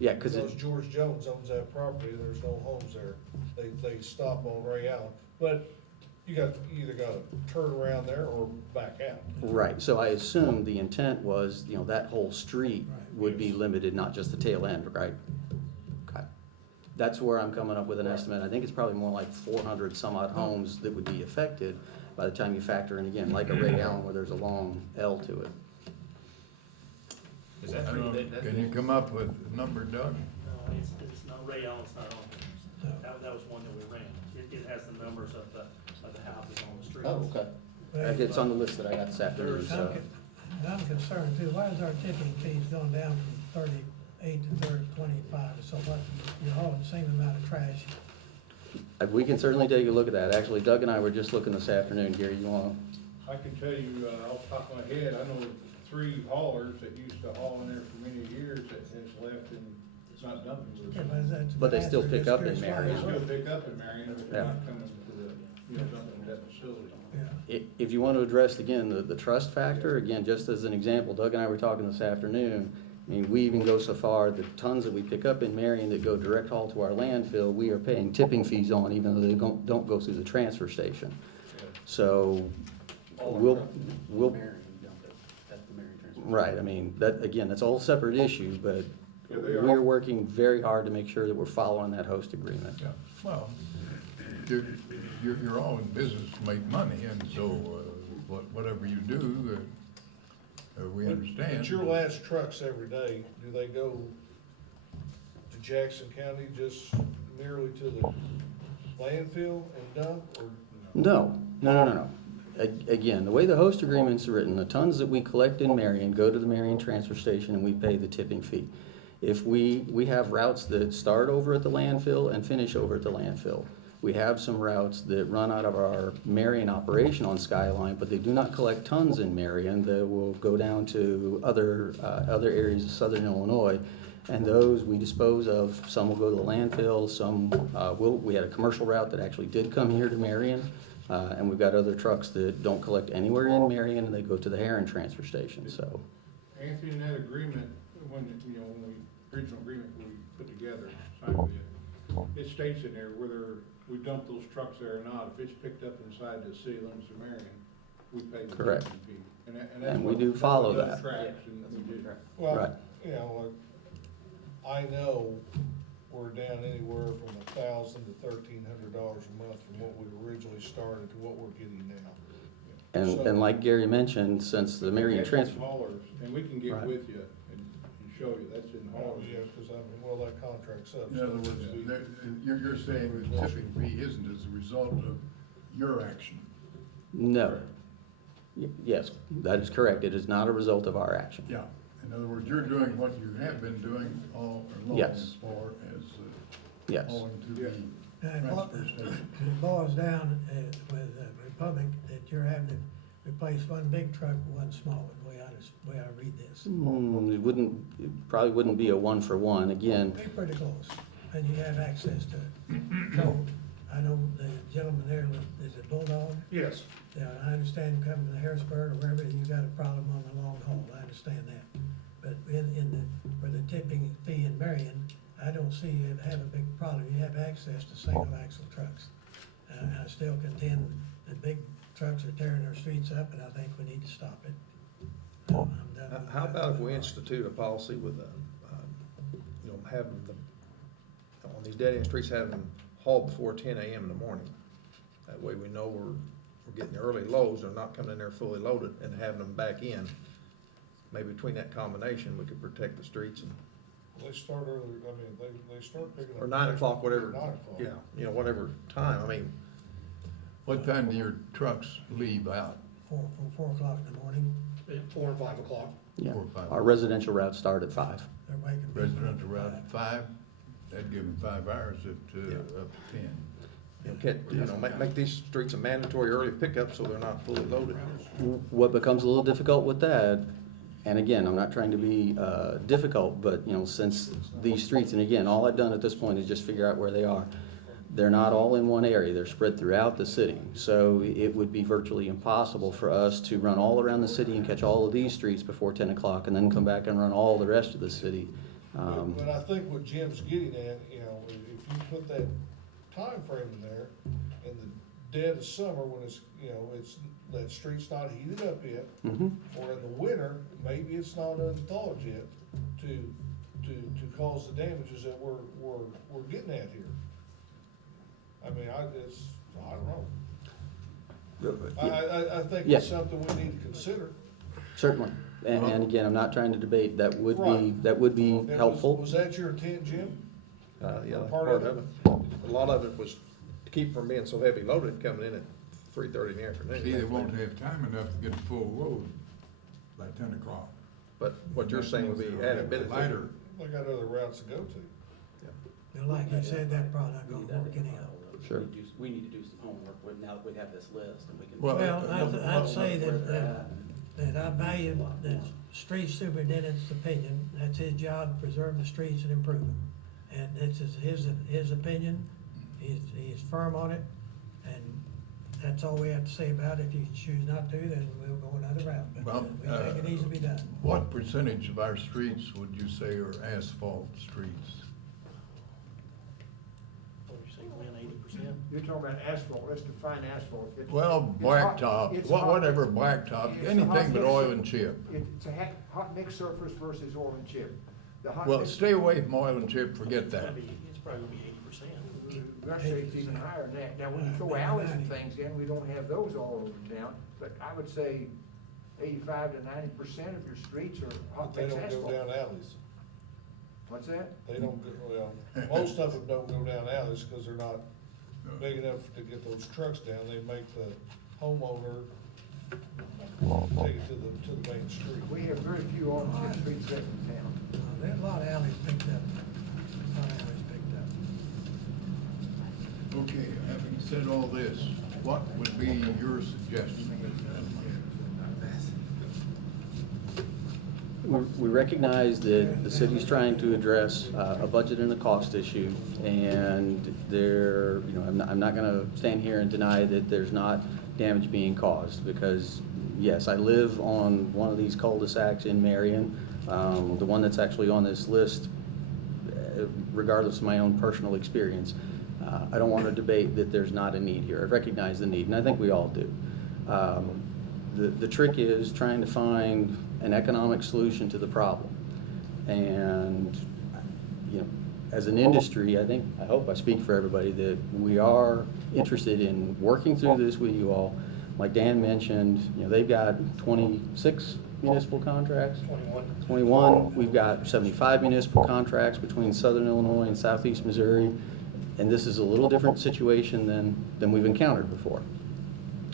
Yeah, because Because George Jones owns that property, there's no homes there. They stop on Ray Allen. But you either gotta turn around there or back out. right, so I assumed the intent was, that whole street Right. would be limited, not just the tail end, right? Okay. That's where I'm coming up with an estimate. I think it's probably more like 400 some odd homes that would be affected by the time you factor in, again, like a Ray Allen where there's a long L to it. Is that I pretty don't know, big? can you come up with a number, Doug? No, it's not, Ray Allen's not on there. That was one that we ran. It has the numbers of the houses on the streets. Oh, okay. It's on the list that I got this afternoon, so. I'm concerned too, why has our tipping fees gone down from 38 to 25? So what, you're hauling the same amount of trash? We can certainly take a look at that. Actually, Doug and I were just looking this afternoon. Gary, you wanna? I can tell you, off the top of my head, I know 3 haulers that used to haul in there for many years that has left and it's not dumping with Yeah, us. But they still pick up in They Marion. still pick up in Marion, but they're Yeah. not coming to the, dumping at that facility. Yeah. If you want to address, again, the trust factor, again, just as an example, Doug and I were talking this afternoon. I mean, we even go so far, the tons that we pick up in Marion that go direct haul to our landfill, we are paying tipping fees on, even though they don't go through the transfer station. So, we'll. Right, I mean, that, again, that's a whole separate issue, but Yeah, they are. we're working very hard to make sure that we're following that host agreement. Yeah, well, you're all in business to make money, and so, whatever you do, we understand. But your last trucks every day, do they go to Jackson County just merely to the landfill and dump, or? No. Again, the way the host agreement's written, the tons that we collect in Marion go to the Marion transfer station and we pay the tipping fee. If we have routes that start over at the landfill and finish over at the landfill. We have some routes that run out of our Marion operation on Skyline, but they do not collect tons in Marion. They will go down to other areas of southern Illinois. And those we dispose of. Some will go to the landfill, some we had a commercial route that actually did come here to Marion. And we've got other trucks that don't collect anywhere in Marion, and they go to the Heron transfer station, so. Anthony, in that agreement, when original agreement we put together, signed it states in there whether we dump those trucks there or not. If it's picked up inside the city limits of Marion, we pay the Correct. tipping fee. That's And we what- do that's follow what that. tracks, and we do. Right. Well, I know we're down anywhere from $1,000 to $1,300 a month from what we originally started to what we're getting now. And like Gary mentioned, since the Marion Have transfer. some haulers, and we can get Right. with you and show you, that's in Oh, Hall. yeah, because I mean, well, that contract's up. In so other words, it's be- you're saying the tipping fee isn't as a result of your action? No. Yes, that is correct. It is not a result of our action. Yeah, in other words, you're doing what you have been doing all along Yes. as far as Yes. owing to the And what- transfer station. it boils down with Republic that you're having to replace one big truck with one small one, the way I read this. It probably wouldn't be a one-for-one. Again, Be pretty close, and you have access to it. So, I know the gentleman there, is it Bulldog? Yes. Yeah, I understand coming to Harrisburg or wherever, you got a problem on the long haul, I understand that. But for the tipping fee in Marion, I don't see you have a big problem, you have access to single axle trucks. I still contend that big trucks are tearing our streets up, and I think we need to stop it. I'm done with How that. about if we institute a policy with, having them, on these dead end streets, having them haul before 10 a.m. in the morning? That way we know we're getting early loads, they're not coming in there fully loaded, and having them back in. Maybe between that combination, we could protect the streets and, They start early, I mean, they start picking up. or 9 o'clock, whatever. 9 o'clock. Yeah, whatever time, I mean, What time do your trucks leave out? From 4 o'clock in the morning, At 4 and 5 o'clock. yeah, 4 or 5? our residential routes start at 5. they're waking me up. Residential route at 5, that'd give them 5 hours up to 10. make these streets a mandatory early pickup so they're not fully loaded. What becomes a little difficult with that, and again, I'm not trying to be difficult, but, since these streets, and again, all I've done at this point is just figure out where they are. They're not all in one area, they're spread throughout the city. So it would be virtually impossible for us to run all around the city and catch all of these streets before 10 o'clock and then come back and run all the rest of the city. But I think what Jim's getting at, if you put that time frame in there, in the dead of summer, when it's, that street's not heated up yet, Mhm. or in the winter, maybe it's not unthawed yet, to cause the damages that we're getting at here. I mean, I don't know. I think Yeah. it's something we need to consider. Certainly. And again, I'm not trying to debate, that would be, Right. that would be And helpful. Was that your intent, Jim? Yeah, that's Part part of of it. A lot of it was to keep from being so heavy loaded coming in at 3:30 in the afternoon. See, they won't have time enough to get a full load by 10 o'clock. But what you're saying would be added benefit. Lighter. They got other routes to go to. Now, like you said, that probably not gonna work anyhow. Sure. We need to do some homework now that we have this list and we can. Well, I'd say that I value the street superintendent's opinion. That's his job, preserve the streets and improve them. And this is his opinion. He's firm on it. And that's all we have to say about it. If you choose not to, then we'll go another route. But Well, we think it needs to be done. What percentage of our streets would you say are asphalt streets? What do you say, Glenn, 80%? You're talking about asphalt, let's define asphalt. Well, blacktop, It's hot- whatever blacktop, it's a anything hot but mix oil sur- and chip. It's a hot mix surface versus oil and chip. The hot Well, mix- stay away from oil and chip, forget It's that. probably gonna be 80%. I say it's even higher than that. Now, when you throw alleys and things in, we don't have those all over town, but I would say 85 to 90% of your streets are But hot they mix don't go asphalt. down alleys. What's that? They don't go, well, most of them don't go down alleys because they're not big enough to get those trucks down. They make the homeowner take it to the main street. We have very few oil and chip streets left in town. There's a lot of alleys picked up. A lot of alleys picked up. Okay, having said all this, what would be your suggestion? We recognize that the city's trying to address a budget and a cost issue, and I'm not gonna stand here and deny that there's not damage being caused, because, yes, I live on one of these cul-de-sacs in Marion, the one that's actually on this list, regardless of my own personal experience. I don't want to debate that there's not a need here. I recognize the need, and I think we all do. The trick is trying to find an economic solution to the problem. And, as an industry, I hope I speak for everybody, that we are interested in working through this with you all. Like Dan mentioned, they've got 26 municipal contracts? 21. 21. We've got 75 municipal contracts between Southern Illinois and Southeast Missouri. And this is a little different situation than we've encountered before.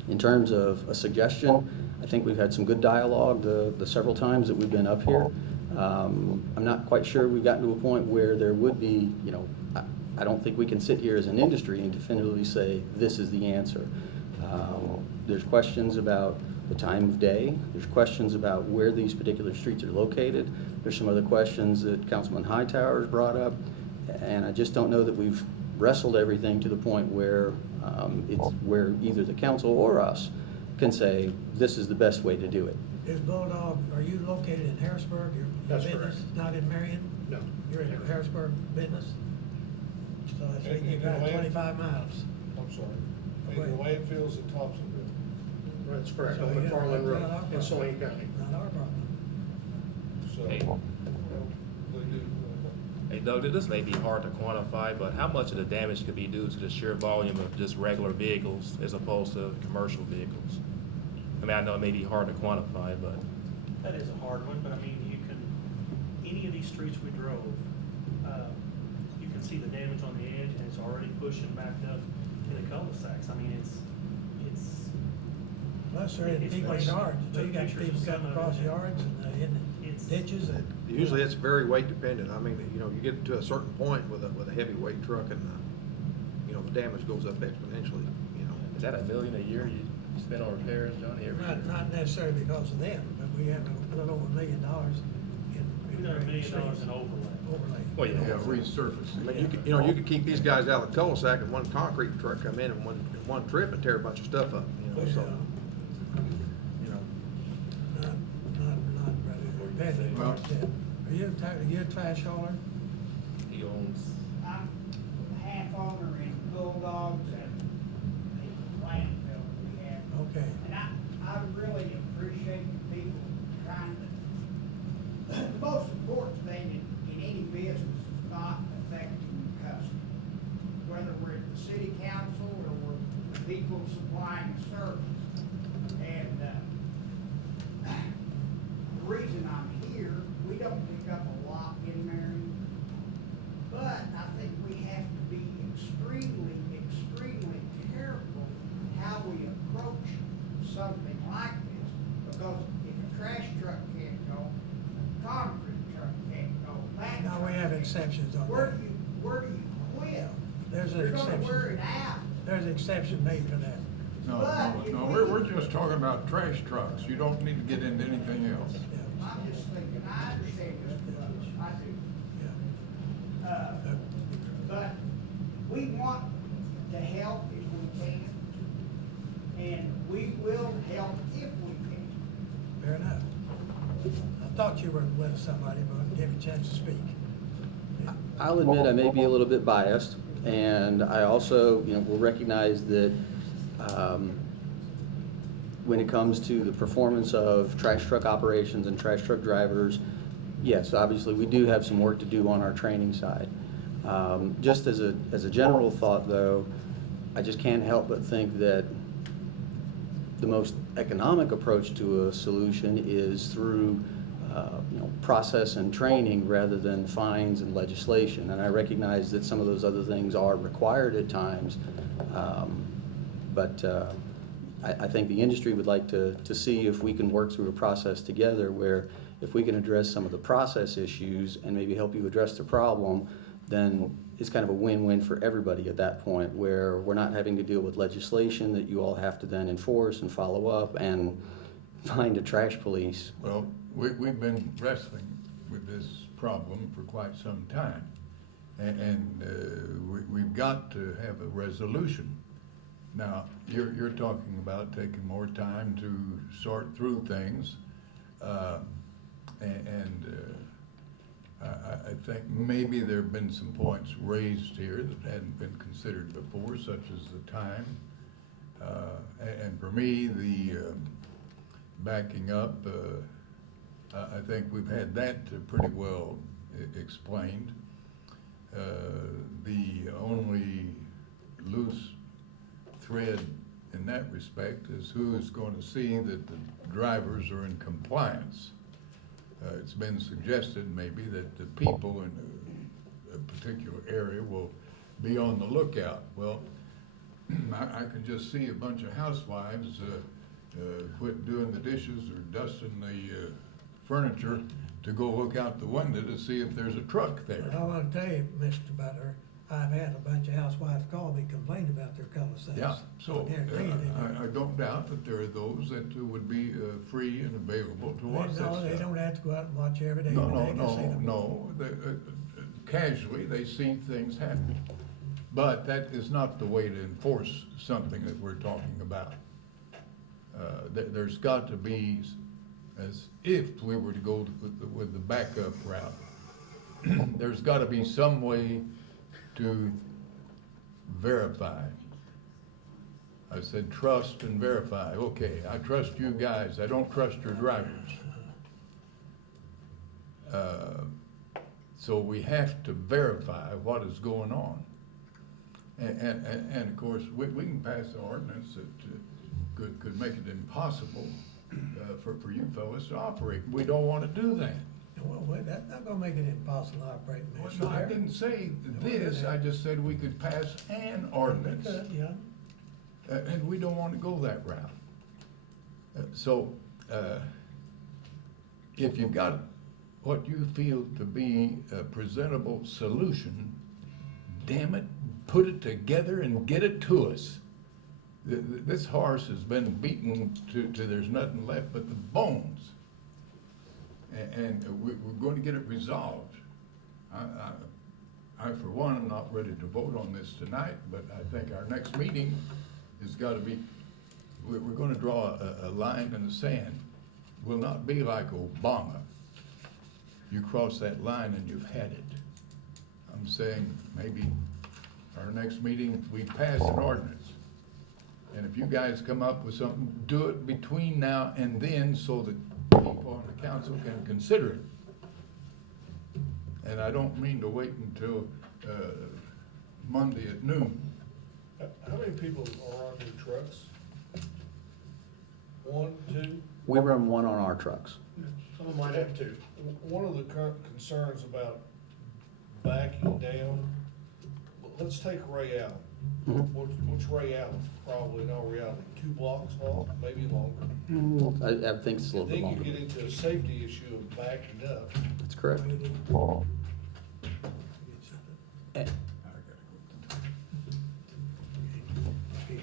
In terms of a suggestion, I think we've had some good dialogue the several times that we've been up here. I'm not quite sure we've gotten to a point where there would be, I don't think we can sit here as an industry and definitively say, this is the answer. There's questions about the time of day. There's questions about where these particular streets are located. There's some other questions that Councilman Hightower's brought up. And I just don't know that we've wrestled everything to the point where it's where either the council or us can say, this is the best way to do it. Is Bulldog, are you located in Harrisburg? Your That's business correct. is not in Marion? No. You're in Harrisburg business? So I think you And got the land- 25 miles. I'm sorry. And the landfills in Thompsonville. That's correct, So, on yeah, McFarland Road not our in problem. Saline County. Not our problem. So, Hey. they do. Hey Doug, this may be hard to quantify, but how much of the damage could be due to the sheer volume of just regular vehicles as opposed to commercial vehicles? I mean, I know it may be hard to quantify, but That is a hard one, but I mean, you can, any of these streets we drove, you can see the damage on the edge, and it's already pushing back up in the cul-de-sacs. I mean, it's, Plus, they're in It's people's like- yards. So you got pictures people of cutting some of across it. yards and in It's- ditches and. Usually it's very weight dependent. I mean, you get to a certain point with a heavyweight truck and, the damage goes up exponentially, is that $1 million a year you spend on repairs, Johnny, every year? Not necessarily because of them, but we have a little over $1 million in. we've done $1 million in overlay. Overlay. Well, yeah. Yeah, resurfacing. I mean, you could keep these guys out of the cul-de-sac and one concrete truck come in one trip and tear a bunch of stuff up, so. Not really repetitive. Well- Are you a trash hauler? He owns, I'm half owner in Bulldogs and the landfill we have. Okay. And I really appreciate the people trying to, the most important thing in any business is not affecting the customer. Whether we're at the city council or we're the people supplying the service. And, the reason I'm here, we don't pick up a lot in Marion. But I think we have to be extremely, extremely careful how we approach something like this. Because if a trash truck can't go, a concrete truck can't go, that. No, we have truck can't. exceptions on Where that. do you quit? There's an You're gonna wear it exception. out. There's an exception made for that. No, we're just talking about trash trucks. You don't need to get into anything else. Yeah. I'm just thinking, I understand this, I do. Yeah. But we want to help if we can, and we will help if we can. Fair enough. I thought you were with somebody, but I'll give you a chance to speak. I'll admit I may be a little bit biased, and I also, will recognize that when it comes to the performance of trash truck operations and trash truck drivers, yes, obviously, we do have some work to do on our training side. Just as a general thought, though, I just can't help but think that the most economic approach to a solution is through process and training rather than fines and legislation. And I recognize that some of those other things are required at times, but I think the industry would like to see if we can work through a process together where if we can address some of the process issues and maybe help you address the problem, then it's kind of a win-win for everybody at that point, where we're not having to deal with legislation that you all have to then enforce and follow up and find a trash police. Well, we've been wrestling with this problem for quite some time. And we've got to have a resolution. Now, you're talking about taking more time to sort through things. I think maybe there have been some points raised here that hadn't been considered before, such as the time. And for me, the backing up, I think we've had that pretty well explained. The only loose thread in that respect is who is going to see that the drivers are in compliance. It's been suggested maybe that the people in a particular area will be on the lookout. Well, I can just see a bunch of housewives quit doing the dishes or dusting the furniture to go look out the window to see if there's a truck there. But I want to tell you, Mr. Butler, I've had a bunch of housewives call me, complain about their cul-de-sacs. Yeah, so I guarantee you they do. I don't doubt that there are those that would be free and available to watch that stuff. No, they don't have to go out and watch every day. No, but no, they can see no, them. no. Casually, they see things happening. But that is not the way to enforce something that we're talking about. There's got to be, as if we were to go with the backup route, there's got to be some way to verify. I said trust and verify. Okay, I trust you guys. I don't trust your drivers. So we have to verify what is going on. And of course, we can pass an ordinance that could make it impossible for you fellas to operate. We don't want to do that. Well, that's not gonna make it impossible to operate, Well, Mr. no, I Mayor. didn't say this, I just said we could pass an We ordinance. could, yeah. And we don't want to go that route. So, if you've got what you feel to be a presentable solution, damn it, put it together and get it to us. This horse has been beaten to there's nothing left but the bones. And we're going to get it resolved. I, for one, am not ready to vote on this tonight, but I think our next meeting has got to be, we're going to draw a line in the sand. Will not be like Obama. You cross that line and you've had it. I'm saying maybe our next meeting, we pass an ordinance. And if you guys come up with something, do it between now and then so that people on the council can consider it. And I don't mean to wait until Monday at noon. How many people are on your trucks? 1, 2? We run one on our trucks. Some of mine have two. One of the concerns about backing down, let's take Ray Allen. Mhm. What's Ray Allen? Probably in all reality, 2 blocks long, maybe longer. I think it's a little bit And then you longer. get into a safety issue of backing up. That's correct.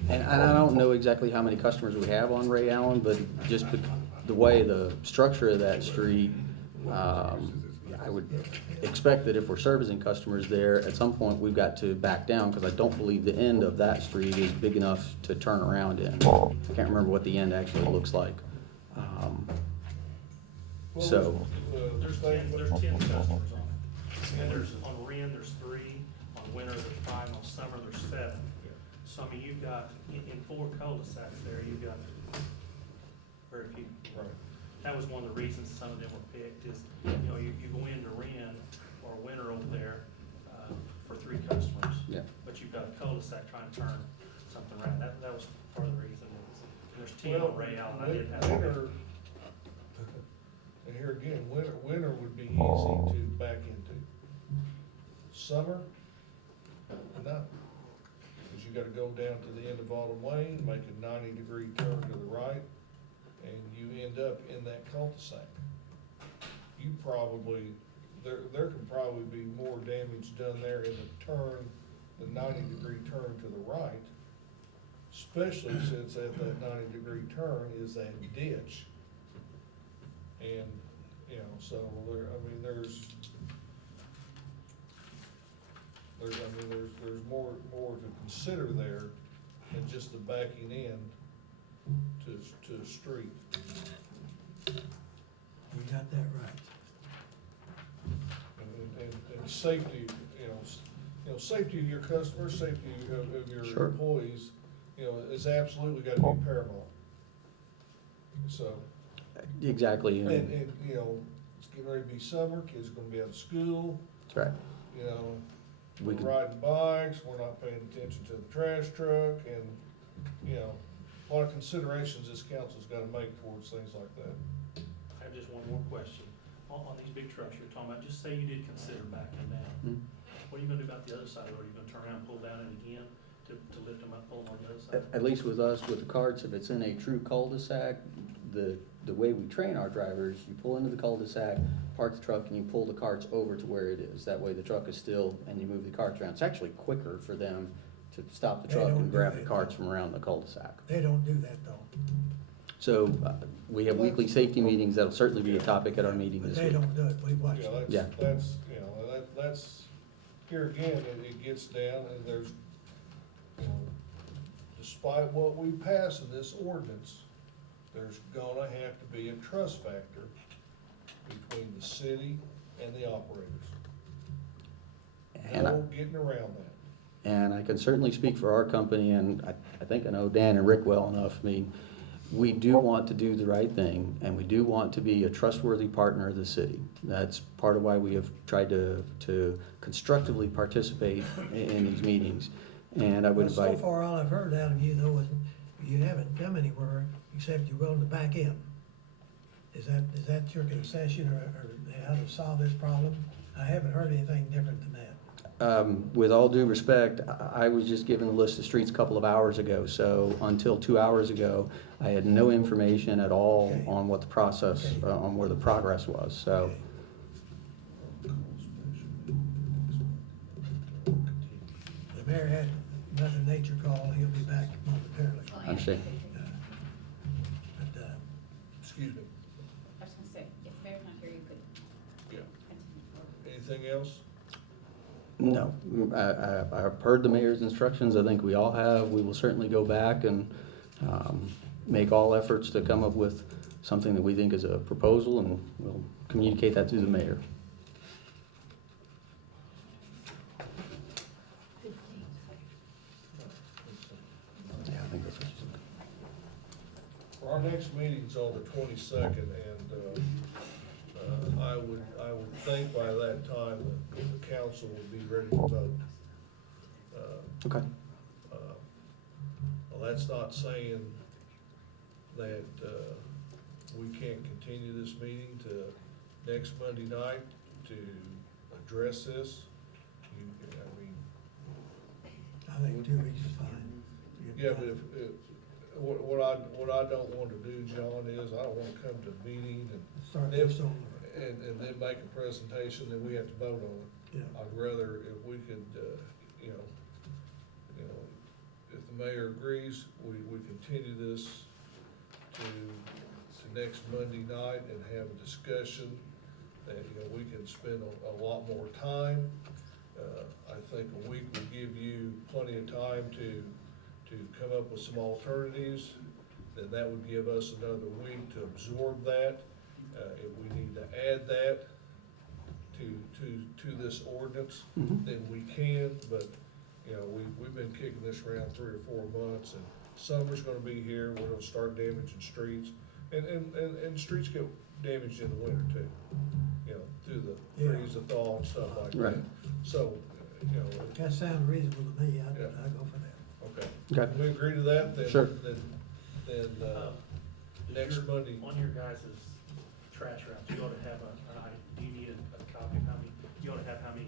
And I don't know exactly how many customers we have on Ray Allen, but just the way the structure of that street, I would expect that if we're servicing customers there, at some point, we've got to back down, because I don't believe the end of that street is big enough to turn around in. I can't remember what the end actually looks like. Well, So, there's There's 10 customers on it. And there's, on Ren, there's 3, on Winter, there's 5, and on Summer, there's 7. So, I mean, you've got, in 4 cul-de-sacs there, you've got very few. Right. That was one of the reasons some of them were picked, is, you know, you go into Ren or Winter over there, for 3 customers. Yeah. But you've got a cul-de-sac trying to turn something around. That was part of the reason. There's 10 on Ray Allen, I did have. Winter, and here again, winter would be easy to back into. Summer, no. Cause you gotta go down to the end of Autumn Lane, make a 90-degree turn to the right, and you end up in that cul-de-sac. You probably, there can probably be more damage done there in the 90-degree turn to the right, especially since at that 90-degree turn is that ditch. And, you know, so there, I mean, there's more to consider there than just the backing in to a street. You got that right. And safety, safety of your customers, safety of your Sure. employees, is absolutely gotta be paramount. So, exactly. and, it's getting ready to be summer, kids are gonna be out of school, That's right. we're We could- riding bikes, we're not paying attention to the trash truck, and, a lot of considerations this council's gotta make towards things like that. I have just one more question. On these big trucks you're talking about, just say you did consider backing down. What are you gonna do about the other side? Are you gonna turn around and pull down it again to lift them up, pull them on the other side? At least with us, with the carts, if it's in a true cul-de-sac, the way we train our drivers, you pull into the cul-de-sac, park the truck, and you pull the carts over to where it is. That way the truck is still, and you move the carts around. It's actually quicker for them to stop the They truck don't and do grab the that, carts though. from around the cul-de-sac. They don't do that though. So, we have weekly safety meetings. That'll certainly be a topic at our meeting But this they week. don't do it, we watch Yeah, it. Yeah. that's, you know, that's, here again, it gets down, and there's, you know, despite what we pass in this ordinance, there's gonna have to be a trust factor between the city and the operators. And I- No getting around that. And I can certainly speak for our company, and I think I know Dan and Rick well enough. I mean, we do want to do the right thing, and we do want to be a trustworthy partner of the city. That's part of why we have tried to constructively participate in these meetings. And I would Well, so invite, far, all I've heard out of you though is you haven't come anywhere except you're willing to back in. Is that your concession or how to solve this problem? I haven't heard anything different than that. with all due respect, I was just given the list of streets a couple of hours ago. So until 2 hours ago, I had no information at all Okay. on what the process, Okay. on where the progress was, so. Okay. The mayor had Mother Nature call, he'll be back momentarily. I understand. But, Excuse me. I was gonna say, if the mayor's not here, you could Yeah. continue. Anything else? No, I've heard the mayor's instructions, I think we all have. We will certainly go back and make all efforts to come up with something that we think is a proposal, and we'll communicate that to the mayor. Yeah, I think that's what you said. Our next meeting's on the 22nd, and I would think by that time the council would be ready to vote. Okay. Well, that's not saying that we can't continue this meeting to next Monday night to address this. I think 2 weeks is fine. Yeah, but if, what I don't want to do, John, is I don't want to come to a meeting Start and this over. and then make a presentation, then we have to vote on it. Yeah. I'd rather if we could, you know, if the mayor agrees, we continue this to next Monday night and have a discussion that, you know, we can spend a lot more time. I think a week will give you plenty of time to come up with some alternatives. Then that would give us another week to absorb that. If we need to add that to this ordinance, then we can, but, you know, we've been kicking this around 3 or 4 months, and summer's gonna be here, we're gonna start damaging streets, and streets get damaged in the winter too, you know, through the Yeah. freeze, the thaw and stuff like that. Right. So, you know, That sounds reasonable to me, I'd Yeah. go for that. okay. Okay. If we agree to that, then, Sure. then, Is next your- Monday. On your guys' trash routes, you ought to have do you need a copy of how many, you ought to have how many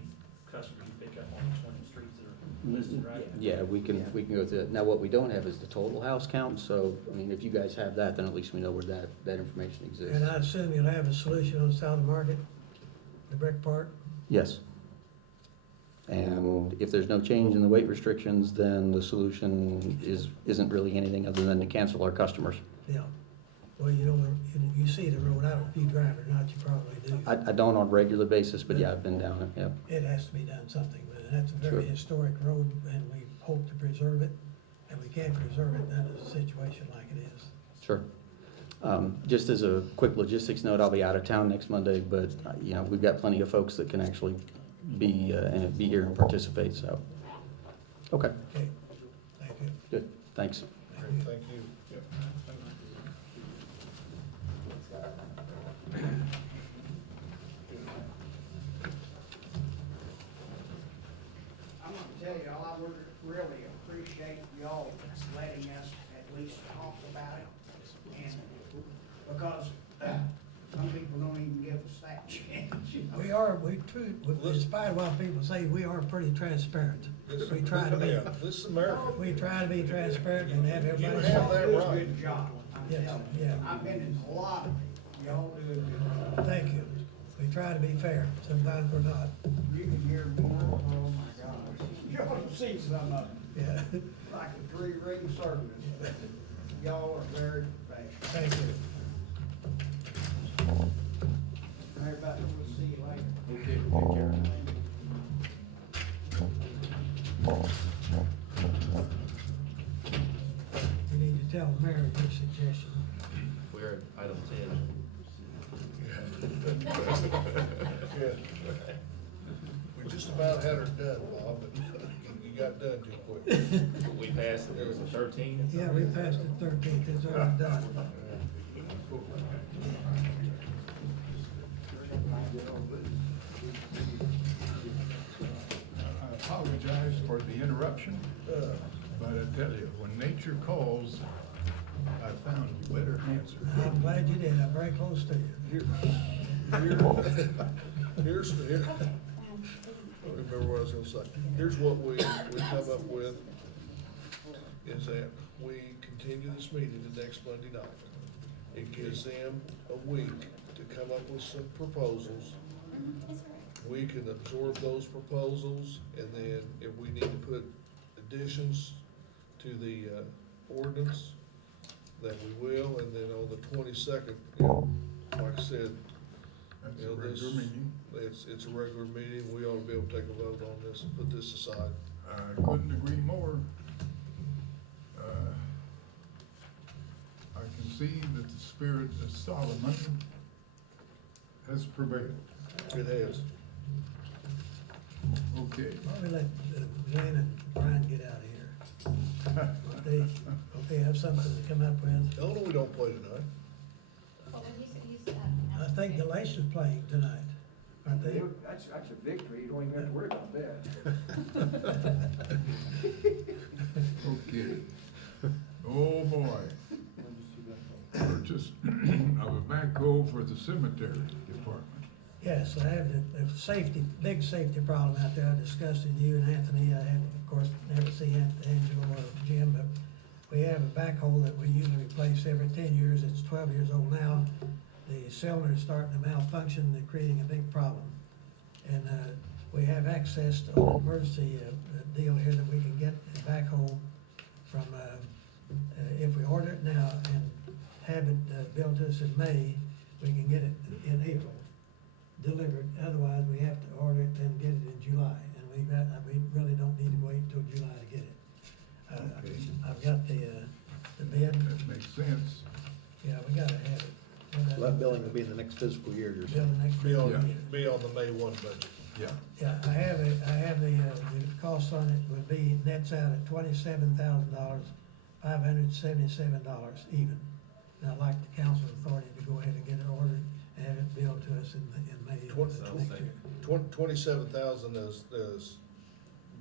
customers you pick up on each one of the streets that are listed, right? Yeah, we can go through that. Now, what we don't have is the total house count, so, I mean, if you guys have that, then at least we know where that information exists. And I assume you'll have a solution on the side of the market, the brick part? Yes. And if there's no change in the weight restrictions, then the solution isn't really anything other than to cancel our customers. Yeah. Well, you know, you see the road, I don't know if you drive it or not, you probably do. I don't on a regular basis, but yeah, I've been down it, yeah. It has to be done something with it. That's a very Sure. historic road, and we hope to preserve it. And we can't preserve it in a situation like it is. Sure. Just as a quick logistics note, I'll be out of town next Monday, but, you know, we've got plenty of folks that can actually be here and participate, so. Okay, Okay, thank you. good, thanks. Thank you. I'm gonna tell y'all, I would really appreciate y'all letting us at least talk about it. And because some people don't even give us that chance, you know. We are, in spite of what people say, we are pretty transparent. We try to be, Yeah, this is America. we try to be transparent and have everybody. You have that Y'all do a right. good job. I'm Yes, telling you. yeah. I've been in a lot of it. Y'all do a good job. Thank you. We try to be fair. Sometimes we're not. You can hear me, oh my gosh. You ought to see some of them, Yeah. like a three-ring service. Y'all are very professional. Thank you. Everybody, we'll see you later. Okay, take care. You need to tell Mary your suggestion. We're at item 10. Yeah. We just about had her done, Bob, but you got done too quick. We passed, there was a 13. Yeah, we passed the 13th. It's already done. I apologize for the interruption, but I tell you, when nature calls, I found a better answer. I'm glad you did. I'm very close to you. Here's, I don't remember what I was gonna say. Here's what we come up with, is that we continue this meeting the next Monday night. It gives them a week to come up with some proposals. It's all right. We can absorb those proposals, and then if we need to put additions to the ordinance, that we will, and then on the 22nd, like I said, That's you a know, regular meeting. it's a regular meeting, we ought to be able to take a vote on this and put this aside. I couldn't agree more. I can see that the spirit of Solomon has prevailed. It has. Okay. Why don't we let Jan and Brian get out of here? They have something to come up with. No, we don't play tonight. Oh, he's, I think Galatia's playing tonight, aren't they? That's a victory, you don't even have to worry about that. Okay. Oh, boy. Purchase of a backhoe for the cemetery department. Yes, I have the safety, big safety problem out there. I discussed with you and Anthony. I haven't, of course, never seen Angelo or Jim, but we have a backhoe that we usually replace every 10 years. It's 12 years old now. The cylinder's starting to malfunction and creating a big problem. And we have access to an emergency deal here that we can get a backhoe from, if we order it now and have it built to us in May, we can get it in April delivered. Otherwise, we have to order it and get it in July. And we really don't need to wait until July to get it. Okay. I've got the bid. That makes sense. Yeah, we gotta have it. That billing will be in the next fiscal year, you're Bill saying? next Be on, year. be on the May 1 budget. Yeah. Yeah, I have the cost on it would be, nets out at $27,000, $577 even. And I'd like the council authority to go ahead and get it ordered and have it billed to us in May of next year. 27,000 does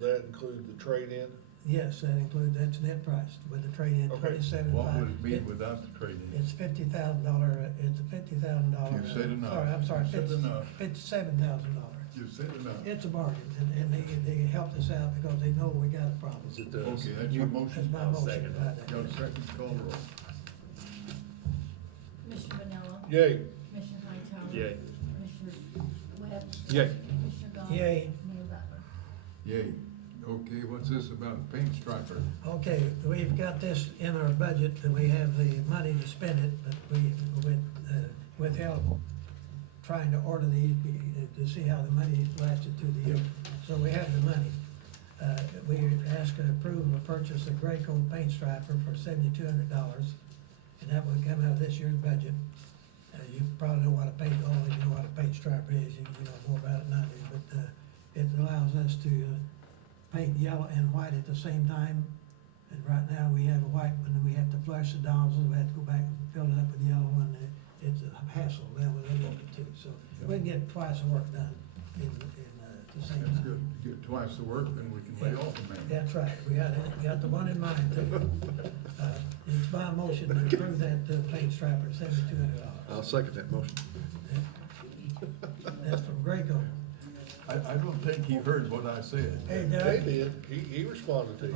that include the trade-in? Yes, that includes, that's net price with the trade-in, Okay. $27,500. What would it be without the trade-in? It's $50,000, it's a $50,000. You've said enough. Sorry, I'm sorry, You've said enough. $57,000. You've said enough. It's a bargain, and they helped us out because they know we got a problem. Is it Okay, that's your That's motion. my I'll motion. second Buy that. that. Got a second, call the roll. Commissioner Vanilla. Yay. Commissioner Hightower. Yay. Commissioner Webb. Yay. Commissioner Galt. Yay. Mayor Butler. Yay. Okay, what's this about the paint striper? Okay, we've got this in our budget, and we have the money to spend it, but we withheld trying to order these to see how the money lasted through the year. So we have the money. We asked approval to purchase a gray coat paint striper for $7,200, and that would come out of this year's budget. You probably know what a paint, all of you know what a paint striper is, you know more about it than I do, but it allows us to paint yellow and white at the same time. And right now, we have a white one, and we have to flush the nozzle, we have to go back and fill it up with yellow, and it's a hassle now with it too. So we can get twice the work done in the the same That's time. good. You get twice the work, then we can lay off a man. That's right, we got the one in mind too. It's my motion to approve that paint striper, $7,200. I'll second that motion. That's from Graco. I don't think he heard what I said. Hey, They Doug, did, he responded to you.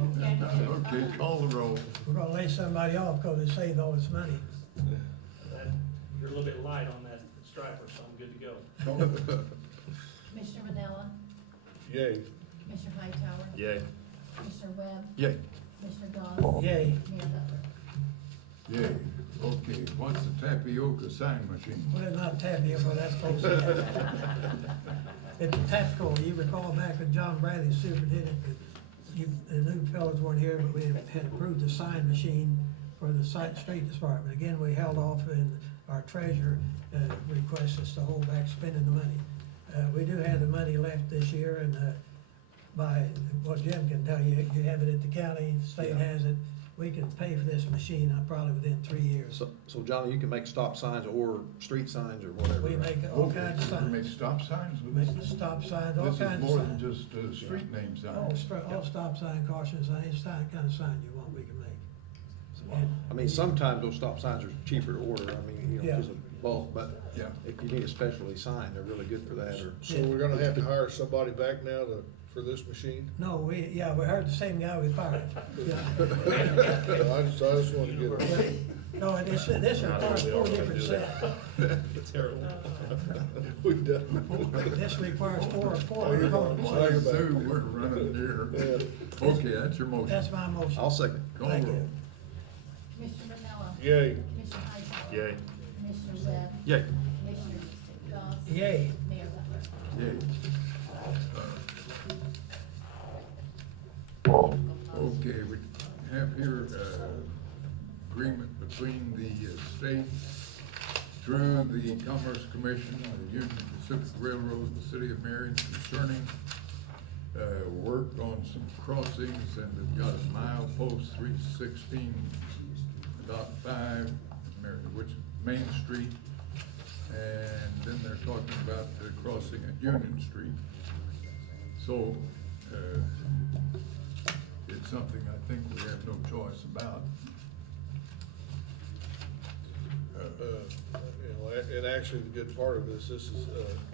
Okay, call the roll. we're gonna lay somebody off because they saved all this money. You're a little bit light on that striper, so I'm good to go. Commissioner Manella, Yay. Commissioner Hightower, Yay. Commissioner Webb, Yay. Commissioner Goss, Yay. Mayor Butler. Yay. Okay, what's the tapioca sign machine? Well, not tapioca, but that's supposed to It's a tactical, you recall back when John Bradley superintendent, the new fellows weren't here, but we had approved the sign machine for the street department. Again, we held off and our treasurer requested us to hold back spending the money. We do have the money left this year and by, what Jim can tell you, you have it at the county, the state Yeah. has it. We can pay for this machine probably within 3 years. So Johnny, you can make stop signs or street signs or whatever. We make all kinds of You can make signs. stop signs with Make this? stop signs, all This kinds is of more than signs. just street name All, signs. all stop sign, caution sign, any kind of sign you want, we can make. And- I mean, sometimes those stop signs are cheaper to order, I mean, you know, Yeah. because of bulk, but Yeah. if you need a specialty sign, they're really good for that, or. So we're gonna have to hire somebody back now for this machine? No, we hired the same guy we fired. Yeah. I just wanted to get it. No, this requires 4 different sets. Terrible. We done. This requires four you're components. fine. Well, so we're running near. Okay, that's your motion. That's my motion. I'll second. Call Thank roll. you. Commissioner Manella, Yay. Commissioner Hightower. Yay. Commissioner Webb, Yay. Commissioner Goss, Yay. Mayor Butler. Yay. Okay, we have here, agreement between the state through the Commerce Commission, the Union Pacific Railroad, the City of Marion concerning, work on some crossings, and they've got a milepost 316.5, which is Main Street, and then they're talking about the crossing at Union Street. So, it's something I think we have no choice about. And actually, the good part of this is,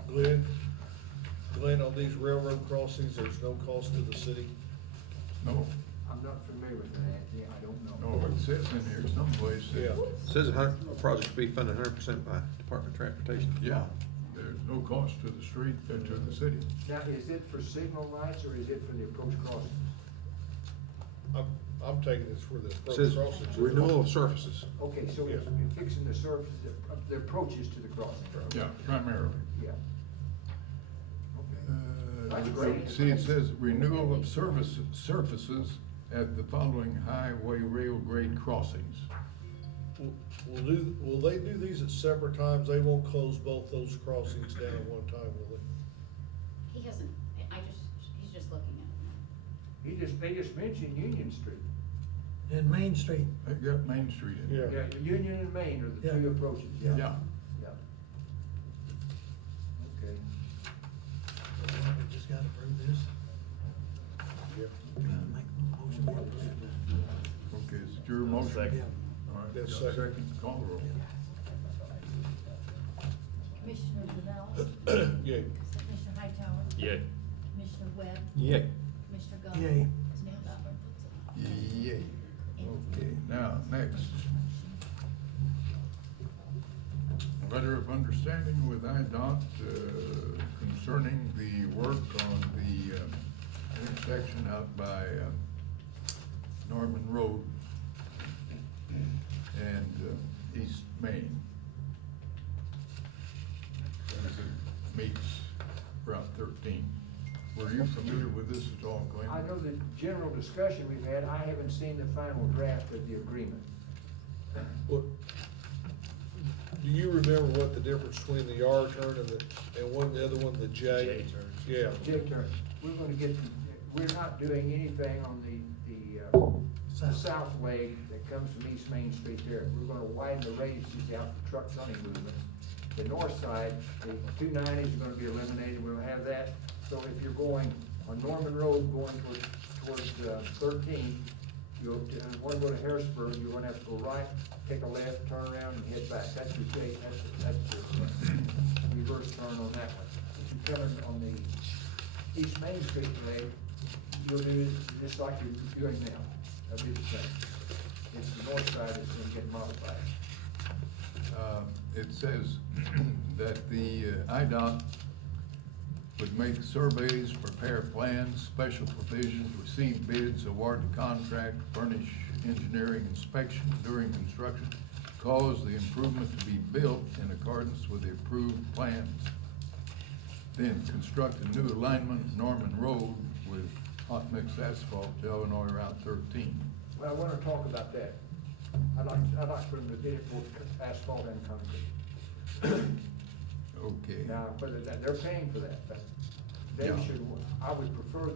Glenn, on these railroad crossings, there's no cost to the city. No, I'm not familiar with that, yeah, I don't know. no, it says in here someplace. Yeah. Says a project to be funded 100% by Department of Transportation. Yeah, there's no cost to the street, to the city. Now, is it for signal lights or is it for the approach crossings? I'm taking this for the It approach says crossings. renewal of surfaces. Okay, so it's fixing the surface, the approaches to the crossing. Yeah, primarily. Yeah. Okay. That's great. See, it says renewal of surfaces at the following highway rail grade crossings. Will they do these at separate times? They won't close both those crossings down at one time, will they? He hasn't, he's just looking at They just mentioned Union Street. And Main Street. They got Main Street in there. Yeah. Yeah, Union and Main are the Yeah. two approaches. Yeah. Yeah. Okay. We just gotta approve this. Yeah. Gotta make a motion for it. Okay, is it your motion? Second. All right, Yes, got a second. second, call the roll. Commissioner Manella, Yay. Commissioner Hightower, Yay. Commissioner Webb, Yay. Commissioner Goss. Yay. Mayor Butler. Yay. Okay, now, next. Letter of understanding with IDOT concerning the work on the intersection out by Norman Road and East Main. As it meets Route 13. Were you familiar with this at all, Glenn? I know the general discussion we've had, I haven't seen the final draft of the agreement. What, do you remember what the difference between the R turn and the other one, the J? J turn. Yeah. Jake, we're gonna get, we're not doing anything on the south leg that comes from East Main Street there. We're gonna widen the radiuses out for truck running movements. The north side, the 290s are gonna be eliminated, we'll have that. So if you're going on Norman Road, going towards 13, you'll, want to go to Harrisburg, you're gonna have to go right, take a left, turn around and head back. That's your gate, that's your reverse turn on that one. If you're coming on the East Main Street leg, you'll do it just like you're doing now. That'll be the same. It's the north side that's gonna get modified. It says that the IDOT would make surveys, prepare plans, special provisions, receive bids, award the contract, furnish engineering inspection during construction, cause the improvement to be built in accordance with the approved plans. Then construct a new alignment of Norman Road with hot mix asphalt to Illinois Route 13. Well, I wanna talk about that. I'd like for them to bid it for asphalt and concrete. Okay. Now, whether that, they're paying for that, but they Yeah. should, I would prefer,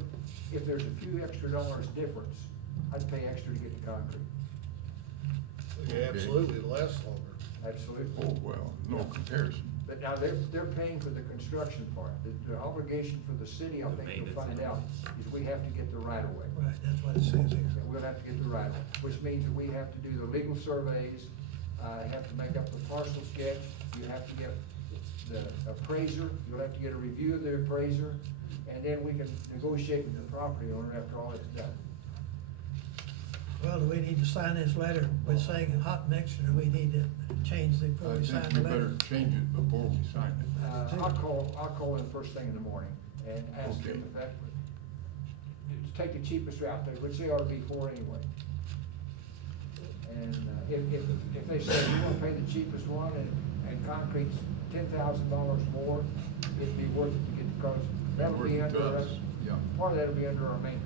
if there's a few extra dollars difference, I'd pay extra to get the concrete. Yeah, absolutely, it lasts longer. Absolutely. Oh, well, no comparison. But now they're paying for the construction part. The obligation for the city, I The think you'll maintenance find and out, is we have to get the right of way. Right, that's what it says here. We'll have to get the right of way, which means that we have to do the legal surveys, have to make up the parcel sketch, you have to get the appraiser, you'll have to get a review of the appraiser, and then we can negotiate with the property owner after all it's done. Well, do we need to sign this letter with saying hot mix, or do we need to change it before I we sign think the we letter? better change it before we sign it. I'll call in first thing in the morning and ask Okay. them if that, to take the cheapest route there, which they ought to be for anyway. And, if they say you wanna pay the cheapest one and concrete's $10,000 more, it'd be worth it to get, because that'll be Worth it under, to us, yeah. part of that'll be under our maintenance.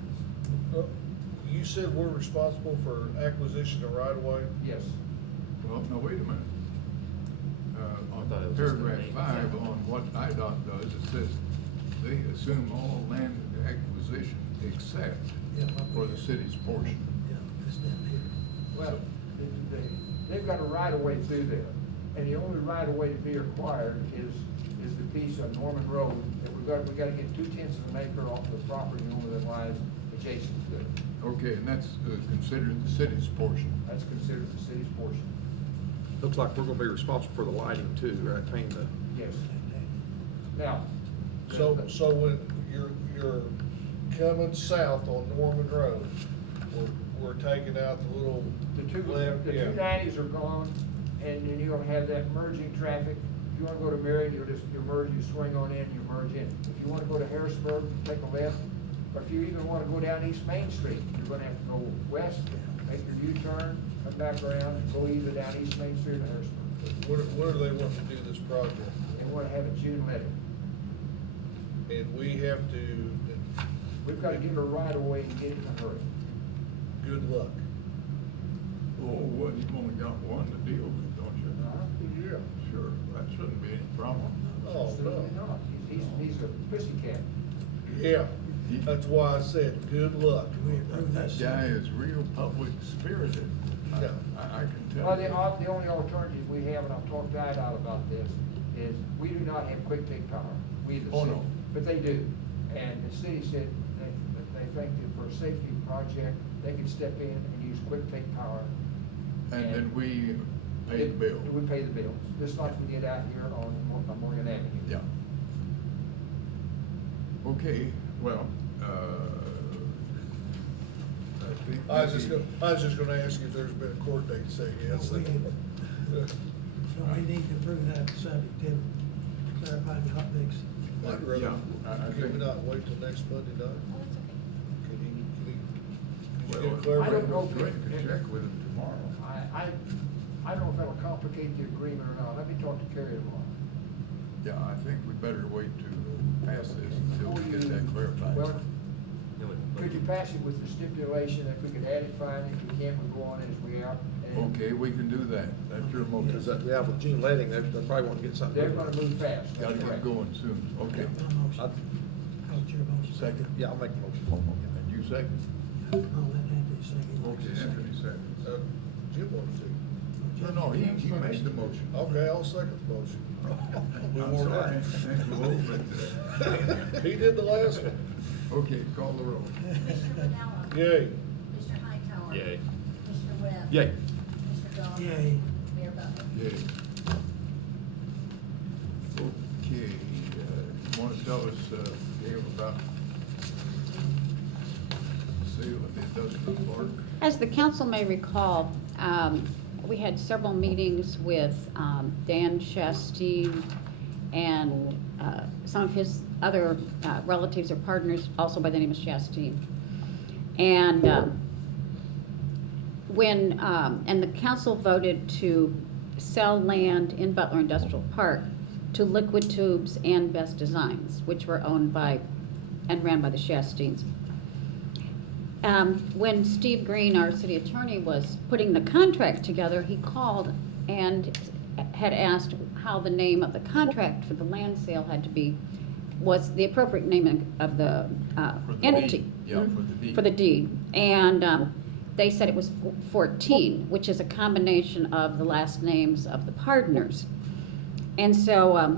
You said we're responsible for acquisition of right of way? Yes. Well, now, wait a minute. I thought it On was just the paragraph main 5, example. on what IDOT does, it says they assume all land acquisition except Yeah, what we for the get. city's portion. Yeah, it's down here. Well, they've got a right of way through there, and the only right of way to be acquired is the piece on Norman Road, that we gotta get 2/10 of an acre off the property owner that lies adjacent to it. Okay, and that's considered the city's portion. That's considered the city's portion. Looks like we're gonna be responsible for the lighting too, right, paying the, Yes. Now. So when you're coming south on Norman Road, we're taking out the little The two left, yeah. 290s are gone, and then you're gonna have that merging traffic. If you wanna go to Marion, you merge, you swing on in, you merge in. If you wanna go to Harrisburg, take a left, or if you even wanna go down East Main Street, you're gonna have to go west, make your U-turn, come back around, and go either down East Main Street or Harrisburg. When do they want to do this project? They wanna have it June 11th. And we have to, We've gotta give it a right of way and get it in a hurry. good luck. Oh, well, you've only got one to deal with, don't you? Yeah. Sure, that shouldn't be any problem. Oh, Absolutely no. not. He's a pussycat. Yeah, that's why I said, good luck. Do we approve That this? guy is real public spirited. Yeah. I can tell. Well, you. the only alternative we have, and I've talked to IDOT about this, is we do not have quick take power, we the Oh, city. no. But they do, and the city said they think that for a safety project, they could step in and use quick take power. And then we pay the bill. We pay the bills, just like we did out here on Morgan Avenue. Yeah. Okay, well, I think. I was just gonna ask you if there's been a court date, say yes. So we need to approve that subject to clarify the hot mix. I'd rather, Yeah, I can we think- not wait till next Monday night? Oh, that's okay. Can you Well, get Claire? I don't know if Greg can check with him tomorrow. I don't know if that'll complicate the agreement or not, let me talk to Kerry tomorrow. Yeah, I think we better wait to pass this until we get that clarified. Well, Then we can put could you pass it with the stipulation, if we could add it, fine, if we can't, we go on as we are. And Okay, we can do that. That's your because motion. yeah, with June letting, they probably want to get something. They're gonna move fast. Gotta that's get correct. going soon. Okay. My motion. How's your motion? Second. Yeah, I'll make a motion. And you second? I'll let Anthony second. Okay, Anthony second. Jim wanted to. No, he made the motion. Okay, I'll second the motion. I'm sorry, Angelo, but, He did the last one. okay, call the roll. Commissioner Vanella. Yay. Commissioner Hightower. Yay. Commissioner Webb. Yay. Commissioner Galt. Yay. Mayor Butler. Yay. Okay, you wanna tell us, Gail, about the sale of the industrial park? As the council may recall, we had several meetings with Dan Shastine and some of his other relatives or partners, also by the name of Shastine. And and the council voted to sell land in Butler Industrial Park to Liquid Tubes and Best Designs, which were owned by and ran by the Shastines. When Steve Green, our city attorney, was putting the contract together, he called and had asked how the name of the contract for the land sale had to be, was the appropriate name of the For the entity. deed. Yeah, for the deed. For the deed. And they said it was 14, which is a combination of the last names of the partners. And so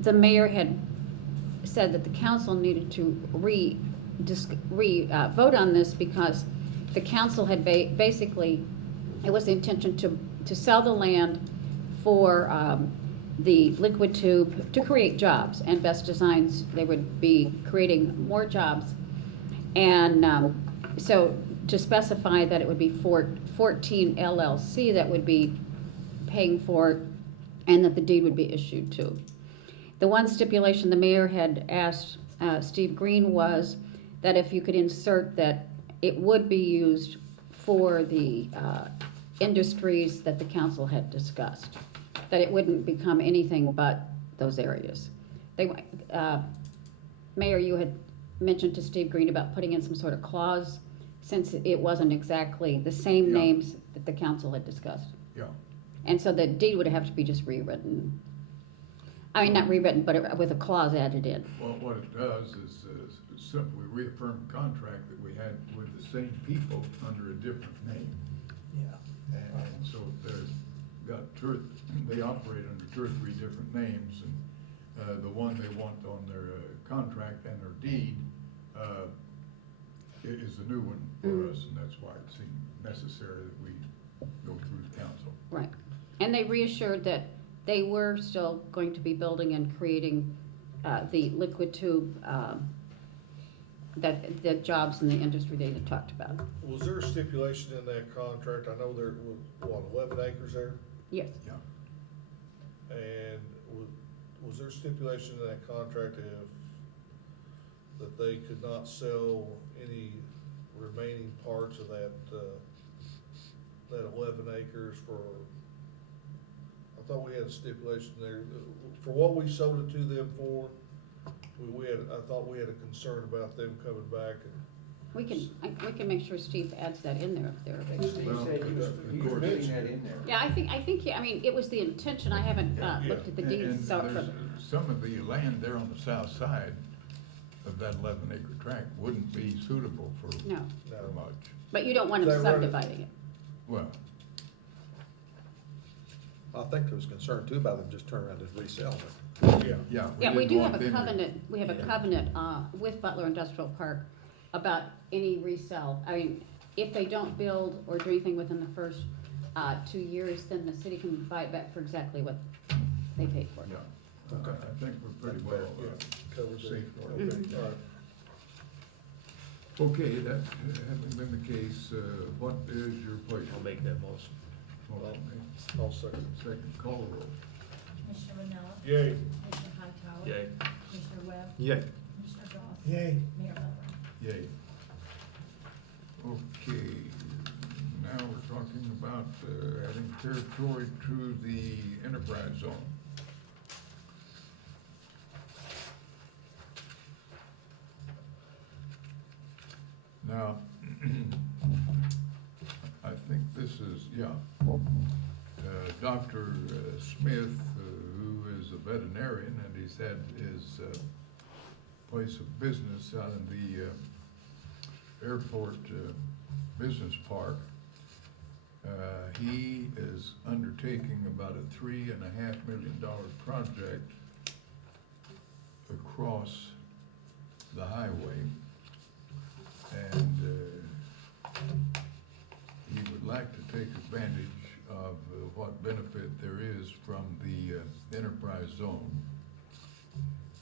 the mayor had said that the council needed to vote on this because the council had basically, it was the intention to sell the land for the Liquid Tube to create jobs, and Best Designs, they would be creating more jobs. And so to specify that it would be 14 LLC that would be paying for it, and that the deed would be issued to. The one stipulation the mayor had asked Steve Green was that if you could insert that it would be used for the industries that the council had discussed, that it wouldn't become anything but those areas. Mayor, you had mentioned to Steve Green about putting in some sort of clause, since it wasn't exactly the same Yeah. names that the council had discussed. Yeah. And so the deed would have to be just rewritten. I mean, not rewritten, but with a clause added in. Well, what it does is simply reaffirm a contract that we had with the same people under a different name. Yeah. And so they've got they operate under 2 or 3 different names, and the one they want on their contract and their deed is the new one for us, and that's why it seemed necessary that we go through the council. Right. And they reassured that they were still going to be building and creating the Liquid Tube, the jobs in the industry they had talked about. Was there a stipulation in that contract? I know there was, 11 acres there? Yes. Yeah. And was there stipulation in that contract that they could not sell any remaining parts of that 11 acres for, I thought we had a stipulation there, for what we sold it to them for, I thought we had a concern about them coming back and. We can make sure Steve adds that in there if they're available. Steve Well, said he was of course. putting that in there. Yeah, I think, I mean, it was the intention. I haven't looked at the And deeds, so. there's some of the land there on the south side of that 11-acre tract wouldn't be suitable for No, much. but you don't want Is them that right? subdividing it. Well, I think there was concern too about them just turning around and just reselling it. Yeah. yeah. Yeah, we didn't do want have a them to- covenant, we have a covenant with Butler Industrial Park about any resale. I mean, if they don't build or do anything within the first 2 years, then the city can buy it back for exactly what they paid for it. Yeah, I think we're pretty well Covers it. safeguarded. Okay, all right. Okay, that having been the case, what is your pleasure? I'll make that motion. Motion made. I'll second. Second, call the roll. Commissioner Vanella. Yay. Commissioner Hightower. Yay. Commissioner Webb. Yeah. Commissioner Galt. Yay. Mayor Butler. Yay. Okay, now we're talking about adding territory to the enterprise zone. Now, I think this is, Dr. Smith, who is a veterinarian, and he's had his place of business out in the airport business park. He is undertaking about a $3.5 million project across the highway. And he would like to take advantage of what benefit there is from the enterprise zone.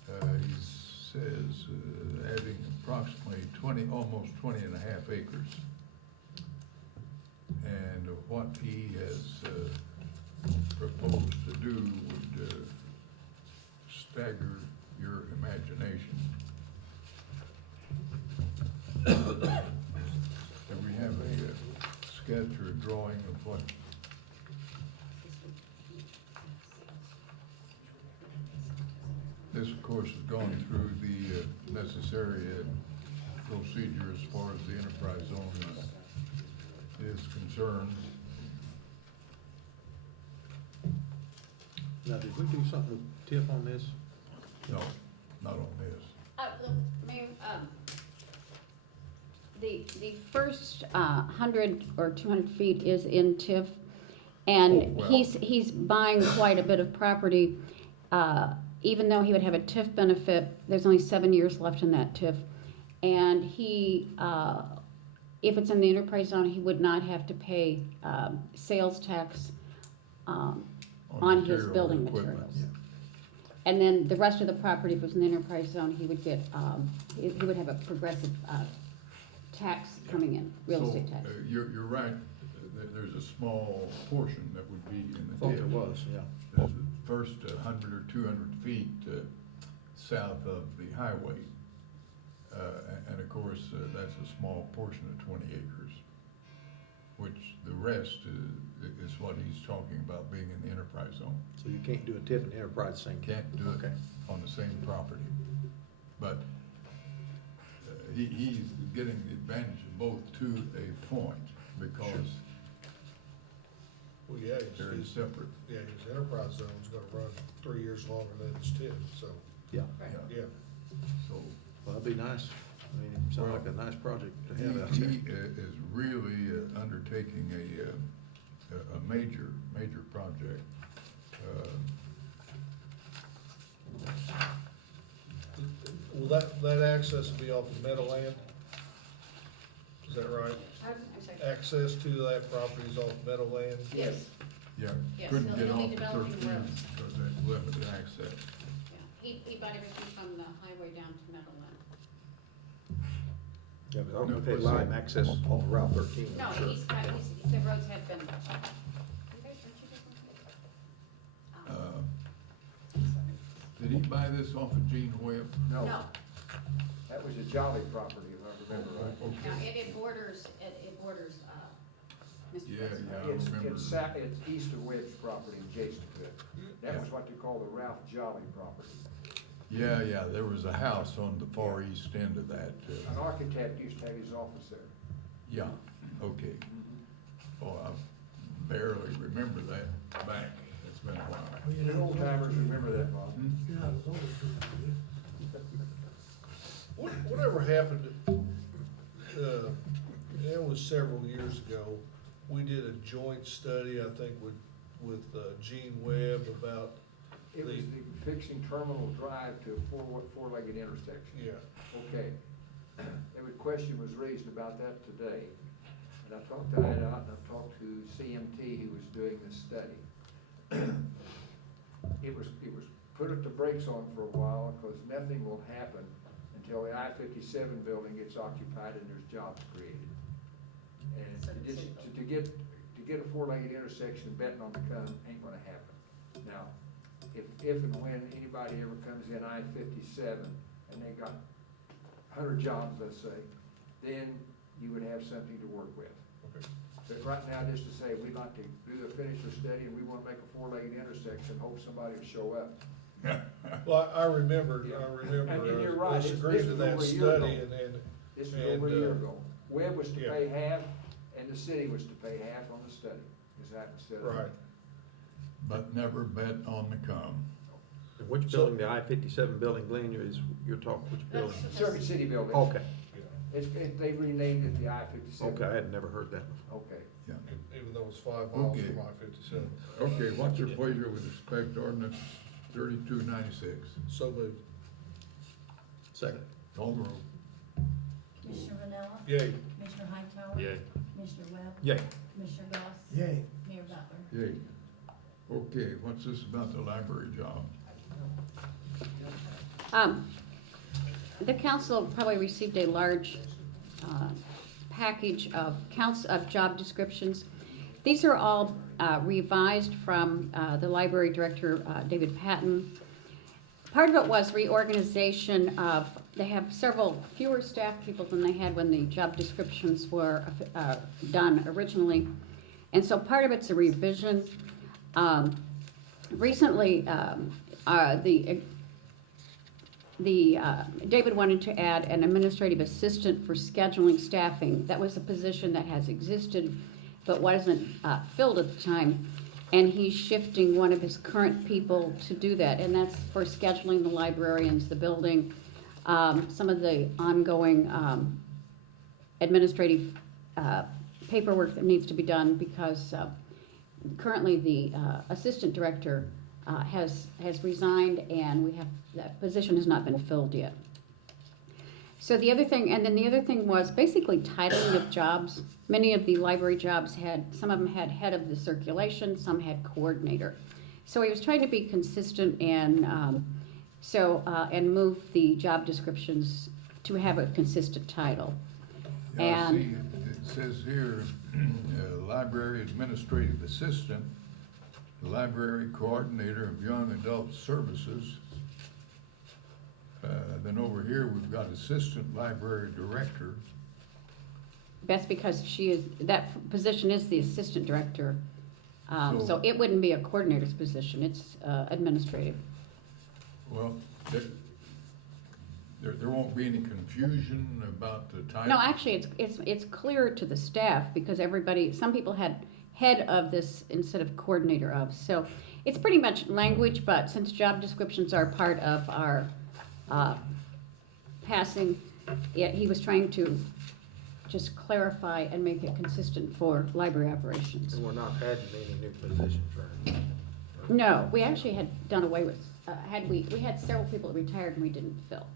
He says having approximately almost 20 and a half acres. And what he has proposed to do would stagger your imagination. And we have a sketch or a drawing of what this, of course, has gone through the necessary procedure as far as the enterprise zone is concerned. Now, did we do something with TIF on this? No, not on this. Look, Mayor, the first 100 or 200 feet is in TIF, and Oh, well. he's buying quite a bit of property. Even though he would have a TIF benefit, there's only 7 years left in that TIF. And he, if it's in the enterprise zone, he would not have to pay sales tax on his material building equipment, materials. yeah. And then the rest of the property, if it was in the enterprise zone, he would get, he would have a progressive tax coming in, real estate tax. So, you're right, there's a small portion that would be in the I thought TIF. there was, yeah. The first 100 or 200 feet south of the highway. And of course, that's a small portion of 20 acres, which the rest is what he's talking about being in the enterprise zone. So you can't do a TIF and enterprise at the same time? Can't do it Okay. on the same property. But he's getting the advantage of both to a point, because Well, yeah, they're his, separate. yeah, his enterprise zone's gonna run 3 years longer than his TIF, so, Yeah, yeah. So well, that'd be nice. I mean, it sounds like a nice project to have out he there. is really undertaking a major project. Will that access will be off of Meadowland? Is that right? I'm sorry. Access to that property is off Meadowland? Yes, Yeah, Yes, couldn't he'll- get he'll be off the developing 13 roads. because there's limited access. yeah. He bought everything from the highway down to Meadowland. Yeah, but I don't No, think they but allow see- him access off Route 13. No, I'm sure. the roads have been. You guys, aren't you just Did he buy this off of Gene Webb? No, No, that was a Jolly property, if I remember right. Okay. no, it borders, Mr. Yeah, President. yeah. I remember. It's east of Webb's property adjacent to it. That was what they call the Ralph Jolly property. Yeah, there was a house on the far east end of that. An architect used to have his office there. Yeah, okay. Oh, I barely remember that back. It's been a while. Well, you The know, old timers remember that, Bob. you're not as old as we are. Whatever happened, it was several years ago, we did a joint study, I think, with Gene Webb about, It was the fixing Terminal Drive to a four-legged intersection. yeah, Okay. Every question was raised about that today. And I talked to IDOT and I talked to CMT who was doing this study. It was put the brakes on for a while because nothing will happen until the I-57 building gets occupied and there's jobs created. And to get a four-legged intersection betting on the come ain't gonna happen. Now, if and when anybody ever comes in I-57 and they got 100 jobs, let's say, then you would have something to work with. okay. But right now, just to say, we'd like to finish the study and we wanna make a four-legged intersection, hope somebody will show up. Well, I remember, And you're right, us this agreeing to was that over a year study ago. and, This was over a year And, ago. Webb was to yeah. pay half and the city was to pay half on the study, is that instead of? right. But never bet on the come. And which building, the I-57 building, Glenn, you're talking, which building? Circuit City building. Okay, They renamed it the I-57. okay, I had never heard that before. Okay. Yeah. It was even though it's 5 miles Okay. from I-57. Okay, what's your pleasure with respect to ordinance 3296? So moved. Second. Call the roll. Commissioner Vanilla? Yay. Commissioner Hightower? Yay. Commissioner Webb? Yay. Commissioner Goss? Yay. Mayor Butler? Yay. Okay, what's this about the library job? The council probably received a large package of job descriptions. These are all revised from the library director, David Patton. Part of it was reorganization of, they have several fewer staff people than they had when the job descriptions were done originally. And so part of it's a revision. Recently, David wanted to add an administrative assistant for scheduling staffing. That was a position that has existed but wasn't filled at the time. And he's shifting one of his current people to do that, and that's for scheduling the librarians, the building, some of the ongoing administrative paperwork that needs to be done, because currently the assistant director has resigned, and that position has not been filled yet. So the other thing, and then the other thing was basically titling of jobs. Many of the library jobs some of them had head of the circulation, some had coordinator. So he was trying to be consistent and and move the job descriptions to have a consistent title. Yeah, And see, it says here, library administrative assistant, library coordinator of young adult services. Then over here, we've got assistant library director. that's because that position is the assistant director. So it wouldn't be a coordinator's position, it's administrative. Well, there won't be any confusion about the title? No, actually, it's clearer to the staff, because some people had head of this instead of coordinator of. So it's pretty much language, but since job descriptions are part of our passing, he was trying to just clarify and make it consistent for library operations. And we're not adding any new positions, right? No, we actually had done away with, we had several people that retired and we didn't fill.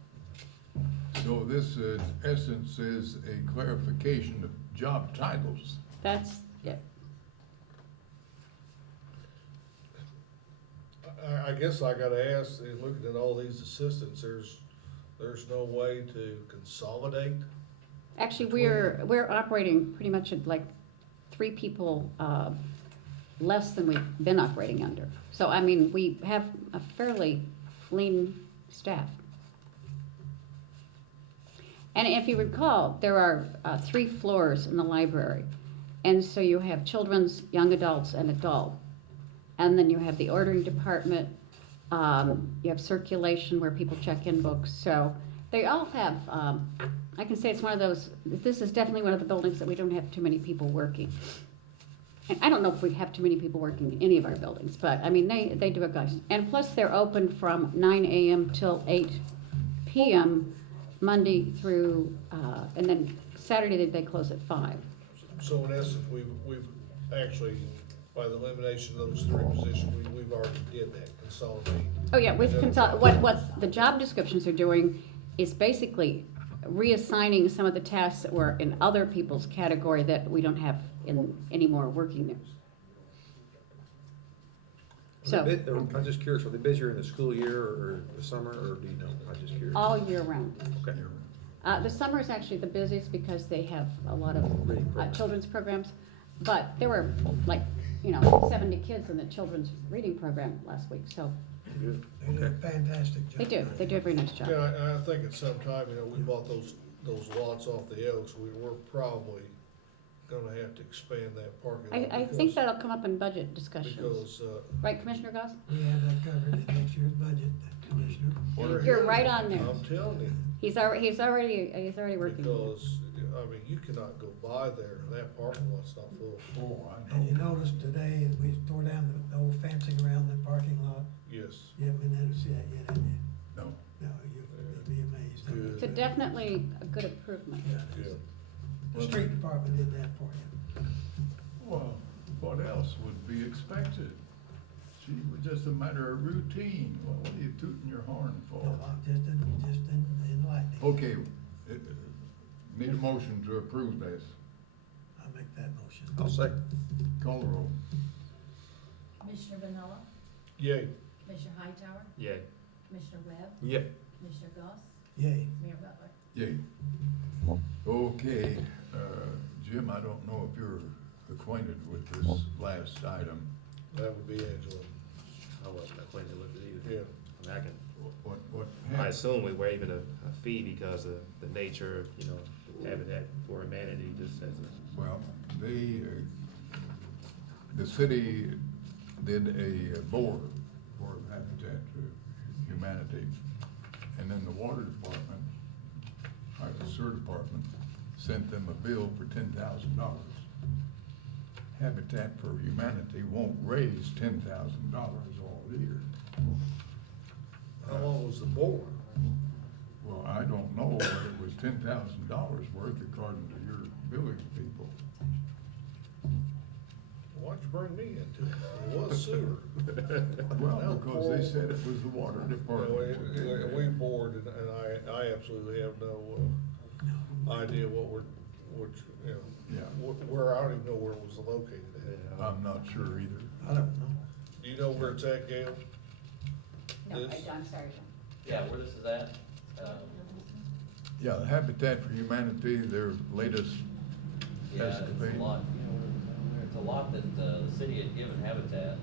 So this, essence, is a clarification of job titles. That's it. I guess I gotta ask, looking at all these assistants, there's no way to consolidate? Actually, we're operating pretty much at like 3 people less than we've been operating under. So, I mean, we have a fairly lean staff. And if you recall, there are 3 floors in the library. And so you have children's, young adults, and adult. And then you have the ordering department, you have circulation where people check in books. So they all have, I can say it's one of those, this is definitely one of the buildings that we don't have too many people working. And I don't know if we have too many people working in any of our buildings, but I mean, they do a good. And plus they're open from 9 a.m. till 8 p.m. Monday through, and then Saturday they close at 5. So in essence, we've actually, by the elimination of those 3 positions, we've already did that, consolidate. Oh, yeah, with what the job descriptions are doing is basically reassigning some of the tasks that were in other people's category that we don't have anymore working there. So, I'm just curious, are they busier in the school year or the summer, or do you know? I'm just curious. all year round. Okay. The summer is actually the busiest because they have a lot of Reading programs. children's programs. But there were like, 70 kids in the children's reading program last week, so Good. They do a fantastic job. they do a very nice job. Yeah, and I think at some time, we bought those lots off the Elks, we're probably gonna have to expand that parking lot. I think that'll come up in budget discussions. Because, Right, Commissioner Goss? We have that covered in next year's budget, Commissioner. You're right on there. I'm telling you. He's already working. Because, you cannot go by there, that parking lot's not full. Oh, I And you know. noticed today, we tore down the old fencing around the parking lot. Yes. You haven't been able to see that yet, have you? No. No, you'll be amazed. Good. It's definitely a good improvement. Yeah. Yeah. The street department did that for you. Well, What else would be expected? She was just a matter of routine. Well, what are you tooting your horn for? No, just enlighten me. Okay, need a motion to approve this. I'll make that motion. I'll second. Call the roll. Commissioner Vanilla, Yay. Commissioner Hightower, Yeah. Commissioner Webb, Yeah. Commissioner Goss, Yay. Mayor Butler. Yay. Okay, Jim, I don't know if you're acquainted with this last item. That would be Angela. I wasn't acquainted with it either. Yeah. I mean, I can, What I happened? assume we waiving a fee because of the nature of, you know, Habitat for Humanity just as a. Well, the city did a bore for Habitat to Humanity, and then the water department, like the sewer department, sent them a bill for $10,000. Habitat for Humanity won't raise $10,000 all year. How long was the bore? Well, I don't know, but it was $10,000 worth according to your billing people. Why'd you bring me into it? It was sewer. Well, because they said it was the water Well, department. we bored, and I absolutely have no idea what you know, Yeah. where, I don't even know where it was located at. I'm not sure either. I don't know. Do you know where it's at, Gail? No, This- I'm sorry. Yeah, where this is at, Yeah, the Habitat for Humanity, their latest yeah, it's escapade. a lot, you know, it's a lot that, the city had given Habitat,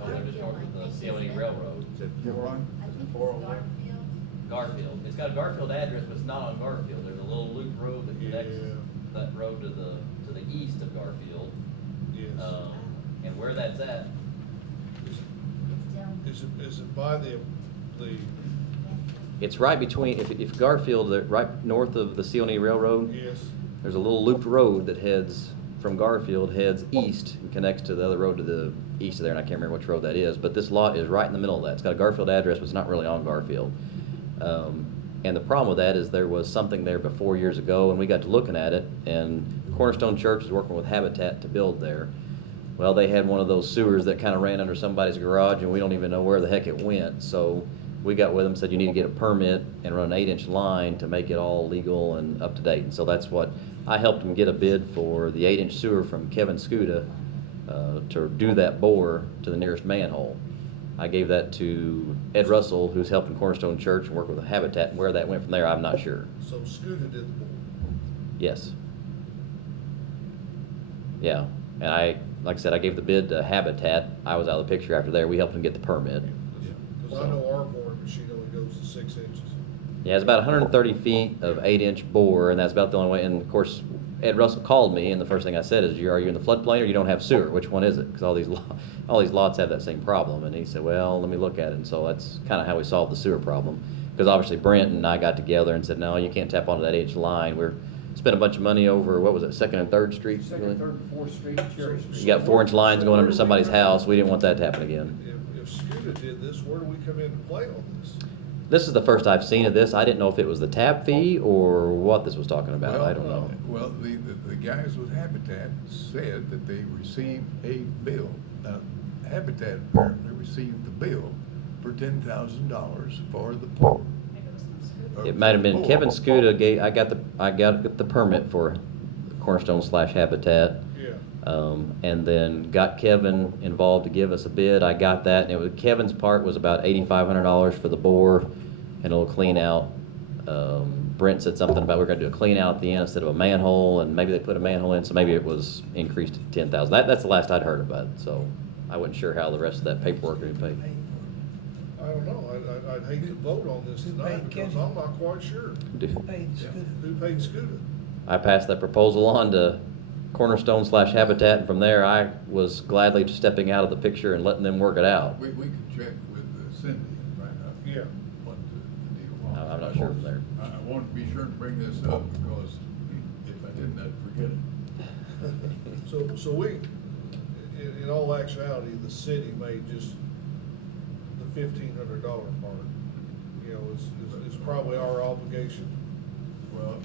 over just north of the CONE Railroad. Yeah, Ron? I think it's Garfield. Garfield, it's got a Garfield address, but it's not on Garfield, there's a little loop road that connects Yeah. that road to the east of Garfield. Yes. And where that's at, It's down. Is it by the, It's right between, if Garfield, right north of the CONE Railroad, yes, there's a little looped road that heads from Garfield, heads east and connects to the other road to the east of there, and I can't remember which road that is, but this lot is right in the middle of that. It's got a Garfield address, but it's not really on Garfield. And the problem with that is there was something there before years ago, and we got to looking at it, and Cornerstone Church is working with Habitat to build there. Well, they had one of those sewers that kind of ran under somebody's garage, and we don't even know where the heck it went. So we got with them, said you need to get a permit and run an 8-inch line to make it all legal and up to date. And so that's what, I helped them get a bid for the 8-inch sewer from Kevin Skuda to do that bore to the nearest manhole. I gave that to Ed Russell, who's helping Cornerstone Church and work with the Habitat, and where that went from there, I'm not sure. so Scuda did the bore. Yes. Yeah, and like I said, I gave the bid to Habitat. I was out of the picture after there. We helped them get the permit. Because I know our boring machine only goes to 6 inches. Yeah, it's about 130 feet of 8-inch bore, and that's about the only way. And of course, Ed Russell called me, and the first thing I said is, are you in the floodplain or you don't have sewer? Which one is it? Because all these lots have that same problem. And he said, well, let me look at it. And so that's kind of how we solved the sewer problem. Because obviously Brent and I got together and said, no, you can't tap onto that 8-inch line. We're spent a bunch of money over, what was it, 2nd and 3rd Street? Second, Third, and Fourth Street, Cherry Street. You got 4-inch lines going under somebody's house. We didn't want that to happen again. If Scuda did this, where do we come into play on this? This is the first I've seen of this. I didn't know if it was the tap fee or what this was talking about. I don't know. Well, the guys with Habitat said that they received a bill. Habitat apparently received the bill for $10,000 for the bore. It might have been Kevin Skuda I got the permit for Cornerstone / Habitat. Yeah. And then got Kevin involved to give us a bid. I got that, and Kevin's part was about $8,500 for the bore and a little clean out. Brent said something about we're gonna do a clean out at the end instead of a manhole, and maybe they put a manhole in, so maybe it was increased to 10,000. That's the last I'd heard about it, so I wasn't sure how the rest of that paperwork would be paid. I don't know, I'd hate to vote on this Who tonight paid because Kenny? I'm not quite sure. Paid Scuda. Who paid Scuda? I passed that proposal on to Cornerstone / Habitat, and from there, I was gladly stepping out of the picture and letting them work it out. We can check with Cindy and find out Yeah. what the deal was. I'm not sure from there. I want to be sure to bring this up because if I didn't, I'd forget it. So we, in all actuality, the city made just the $1,500 part, you know, is probably our obligation. Well,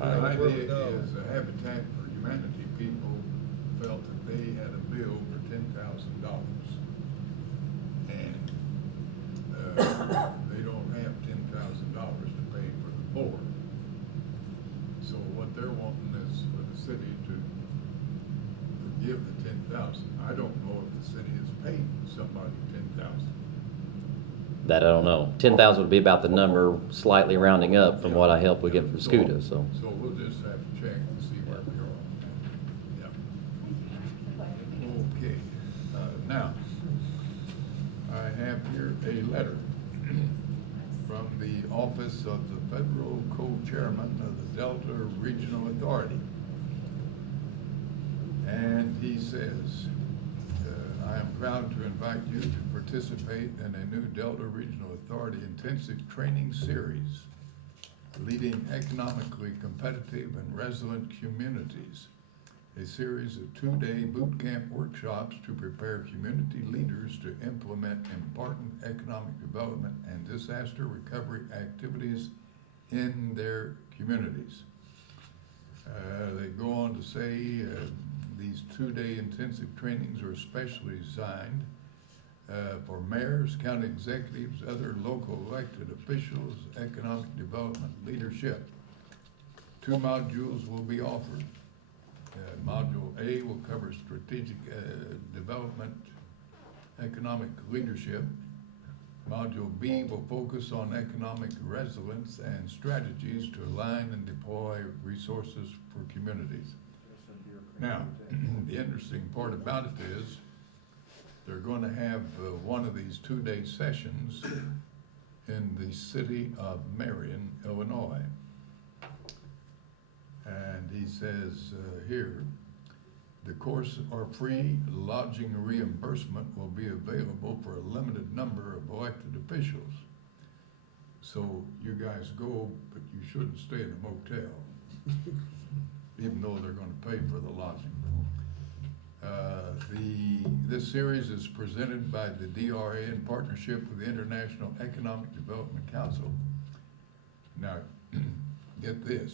I the don't really idea know. is Habitat for Humanity people felt that they had a bill for $10,000. And, they don't have $10,000 to pay for the board. So what they're wanting is for the city to give the 10,000. I don't know if the city has paid somebody 10,000. That I don't know. 10,000 would be about the number, slightly rounding up from what I helped we get from SCUDA, so. So we'll just have to check and see where we are. Yeah. Okay, now, I have here a letter from the Office of the Federal Co-Chairman of the Delta Regional Authority. And he says, I am proud to invite you to participate in a new Delta Regional Authority intensive training series, Leading Economically Competitive and Resilient Communities, a series of 2-day boot camp workshops to prepare community leaders to implement important economic development and disaster recovery activities in their communities. They go on to say these 2-day intensive trainings are especially designed for mayors, county executives, other local elected officials, economic development leadership. 2 modules will be offered. Module A will cover strategic development, economic leadership. Module B will focus on economic resilience and strategies to align and deploy resources for communities. Now, the interesting part about it is they're going to have one of these 2-day sessions in the city of Marion, Illinois. And he says here, the courses are free, lodging reimbursement will be available for a limited number of elected officials. So you guys go, but you shouldn't stay in a motel, even though they're going to pay for the lodging. This series is presented by the DRA in partnership with the International Economic Development Council. Now, get this.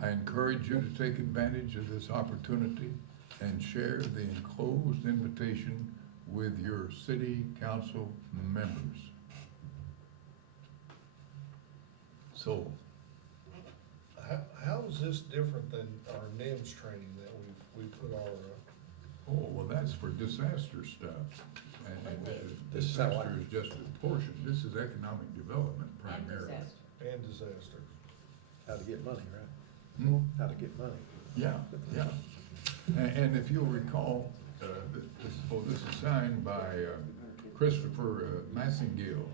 I encourage you to take advantage of this opportunity and share the enclosed invitation with your city council members. So, How is this different than our NIMS training that we put our, oh, well, that's for disaster stuff. And This is how I- disaster is just a portion. This is economic development primarily. and disaster? How to get money, right? Hmm? How to get money. Yeah, yeah. And if you'll recall, this is signed by Christopher Massingale.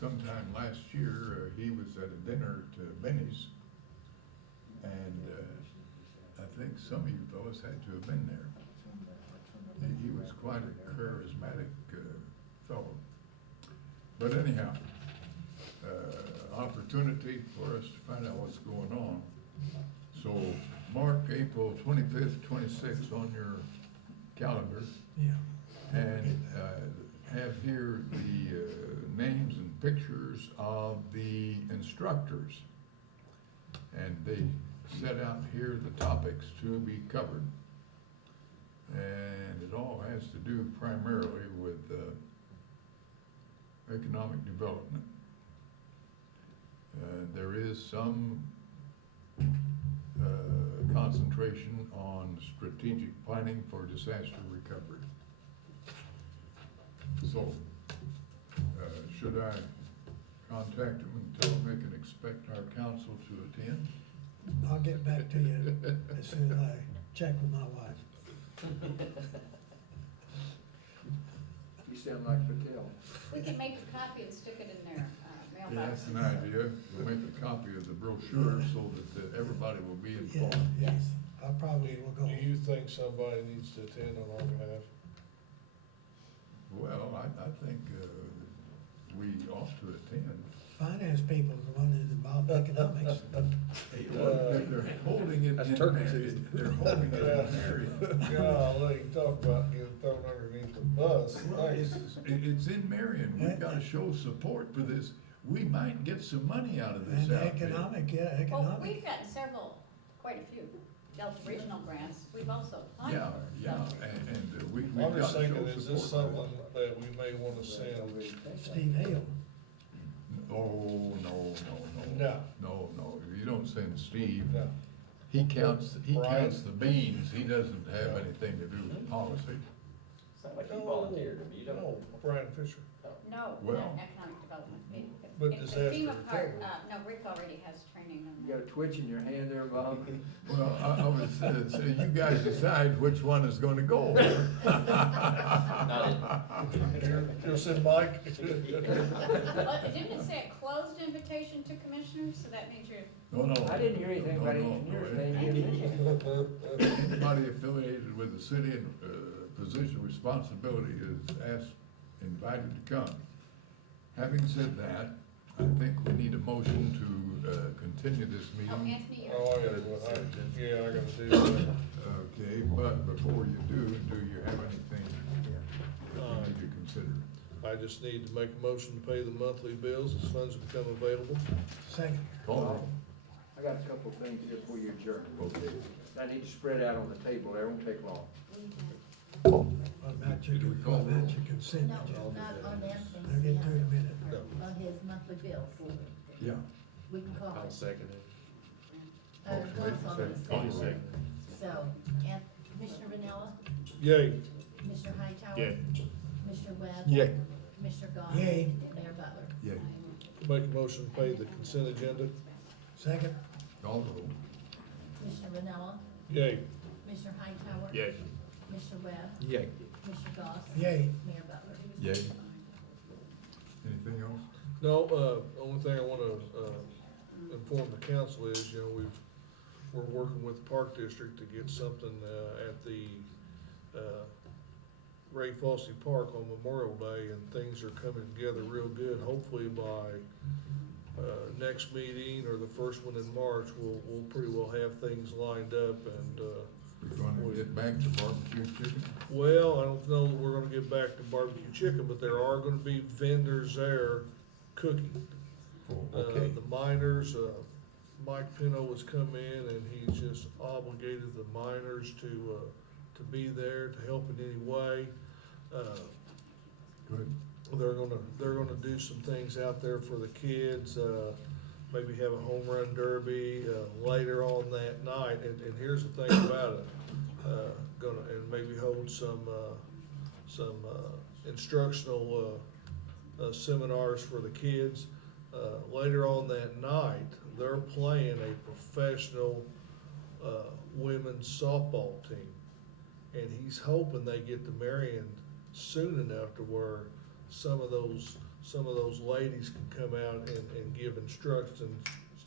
Sometime last year, he was at a dinner to Benny's, and I think some of you fellas had to have been there. He was quite a charismatic fellow. But anyhow, opportunity for us to find out what's going on. So mark April 25th, 26th on your calendar. Yeah. And have here the names and pictures of the instructors. And they set out here the topics to be covered. And it all has to do primarily with economic development. There is some concentration on strategic planning for disaster recovery. So, should I contact them and tell them they can expect our council to attend? I'll get back to you as soon as I check with my wife. You sound like Patel. We can make a copy and stick it in their Yeah, mailbox. that's an idea. We'll make a copy of the brochure so that everybody will be Yeah, informed. yes, I probably will go. Do you think somebody needs to attend on our behalf? Well, I think we ought to attend. Finance people are the one that's involved in economics. They're holding it That's in turkey Marion. season. They're holding it in Marion. Golly, talk about getting thrown underneath the bus. Well, Thanks. it's in Marion. We've got to show support for this. We might get some money out of this And outfit. economic, yeah, Well, economic. we've gotten quite a few. Delta Regional grants, we've also applied for. Yeah, Delta. and we I'm got just to thinking, show is this support. something that we may wanna send? Steve Hale. Oh, no. No. No, you don't send Steve. No. He counts Brian? the beans, he doesn't have anything to do with policy. Sound like you volunteered, I mean, you don't. No, Brian Fisher. No, Well- not economic development. But It's disaster the FEMA part, recovery. no, Rick already has training on You that. got a twitch in your hand there, Bob? Well, I would say, you guys decide which one is gonna go. You'll send Mike? Well, didn't it say a closed invitation to commissioners, so that means you're, No. I didn't hear anything about engineers name. Anybody affiliated with the city and, position of responsibility is invited to come. Having said that, I think we need a motion to, continue this oh, meeting. Anthony, Oh, you're. I gotta do that. Okay, but before you do you have anything that you need to consider? I just need to make a motion to pay the monthly bills as funds become available. Second. Call roll. I got a couple of things here before you adjourn. Okay. I need to spread out on the table, there won't take long. What about your, Do we what call about roll? your consent No, agenda? not on them things. I'll get to it in a minute. No. On his monthly bills. Yeah. We can call I'll it. second it. Motion made, Gus already second. Call the seconded. roll. So, and Commissioner Vanilla, Yay. Commissioner Hightower. Yay. Commissioner Webb. Yay. Commissioner Goss. Yay. Mayor Butler. Yay. Make a motion to pay the consent agenda. Second. Call roll. Commissioner Vanilla, Yay. Commissioner Hightower. Yay. Commissioner Webb, Yay. Commissioner Goss. Yay. Mayor Butler. Yay. Anything else? No, only thing I wanna, inform the council is, we're working with the Park District to get something, at the, Ray Fossey Park on Memorial Day, and things are coming together real good. Hopefully by, next meeting or the first one in March, we'll pretty well have things lined up and, We're gonna get back to barbecue chicken? well, I don't know that we're gonna get back to barbecue chicken, but there are gonna be vendors there cooking. Oh, okay. The miners, Mike Pino has come in and he's just obligated the miners to be there to help in any way. Good. They're gonna do some things out there for the kids, maybe have a home run derby, later on that night. And here's the thing about it, and maybe hold some instructional, seminars for the kids. Later on that night, they're playing a professional, women's softball team. And he's hoping they get to Marion soon enough to where some of those ladies can come out and give instructions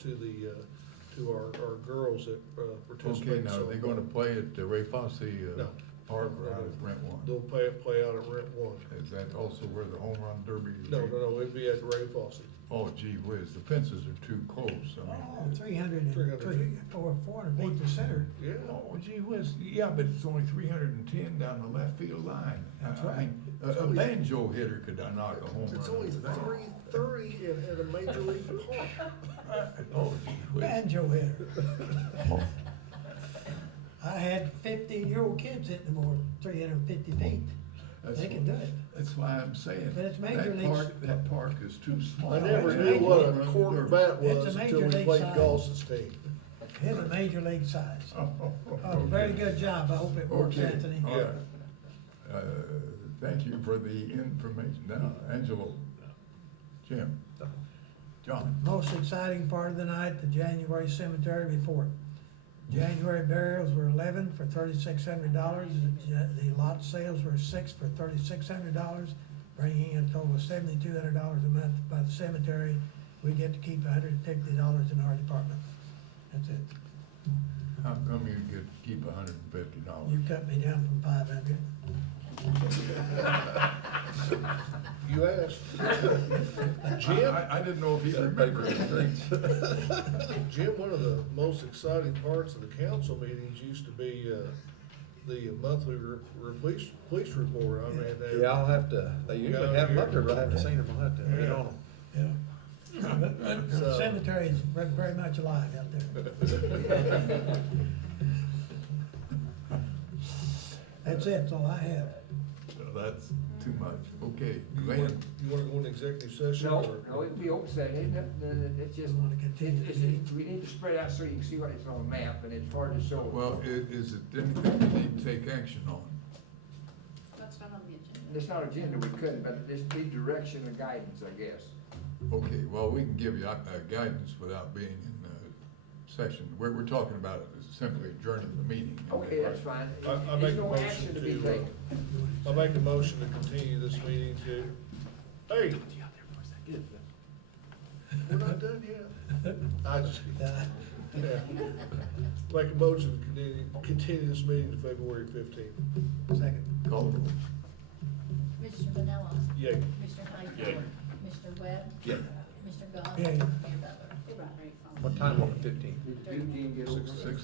to our girls that participate. Okay, in now, are they softball. gonna play at the Ray Fossey, No. Park or out at Brent One? They'll play out at Rent One. Is that also where the home run derby is? No, it'd be at Ray Fossey. Oh, gee whiz, the fences are too close, I mean. Oh, 400 feet to center. Yeah. Oh, gee whiz, yeah, but it's only 310 down the left field line. That's I right. mean, a banjo hitter could knock a home run. It's only over that. 3:30 at a major league park. Oh, gee whiz. Banjo hitter. I had 15-year-old kids hitting them over 350 feet. That's They can do it. That's why I'm saying, But it's major that leagues. park is too small. I never it's knew major what league. a quarter bat It's was a until major we league played size. Goss's team. It's a major league size. Oh, Very good job. I hope it works, Okay. Anthony. All right. Thank you for the information. Now, Angelo, Jim, John. Most exciting part of the night, the January cemetery report. January burials were 11 for $3,600. The lot sales were 6 for $3,600, bringing in a total of $7,200 a month by the cemetery. We get to keep $150 in our department. That's it. How come you get to keep $150? You cut me down from 500. You asked. Jim? I didn't know if he remembered. Jim, one of the most exciting parts of the council meetings used to be, the monthly police report. I mean, Yeah, I'll have to, they usually have them up there, but I haven't seen them, I'll have to get Yeah. on them. Yeah. But the cemetery is very much alive out there. That's it, that's all I have. So that's too much. Okay, You Glenn? wanna go into executive session No, or? no, it'll be open session, ain't nothing, it's just, Want to continue the it's, meeting? we need to spread out so you can see what it's on a map, and it's hard to show. Well, is it anything we need to take action on? That's not on the agenda. It's not agenda, we couldn't, but it's be direction and guidance, I guess. Okay, well, we can give you guidance without being in session. We're talking about simply adjourning the meeting. Okay, that's fine. I make There's a no motion action to be to, taken. I make a motion to continue this meeting to, hey, we're not done yet. I just, yeah. Make a motion to continue this meeting to February 15th. Second. Call the roll. Commissioner Vanella? Yay. Commissioner Hightower? Yay. Commissioner Webb? Yeah. Commissioner Goss? Yay. Mayor Butler? What time on the 15th? Did Eugene get over? Six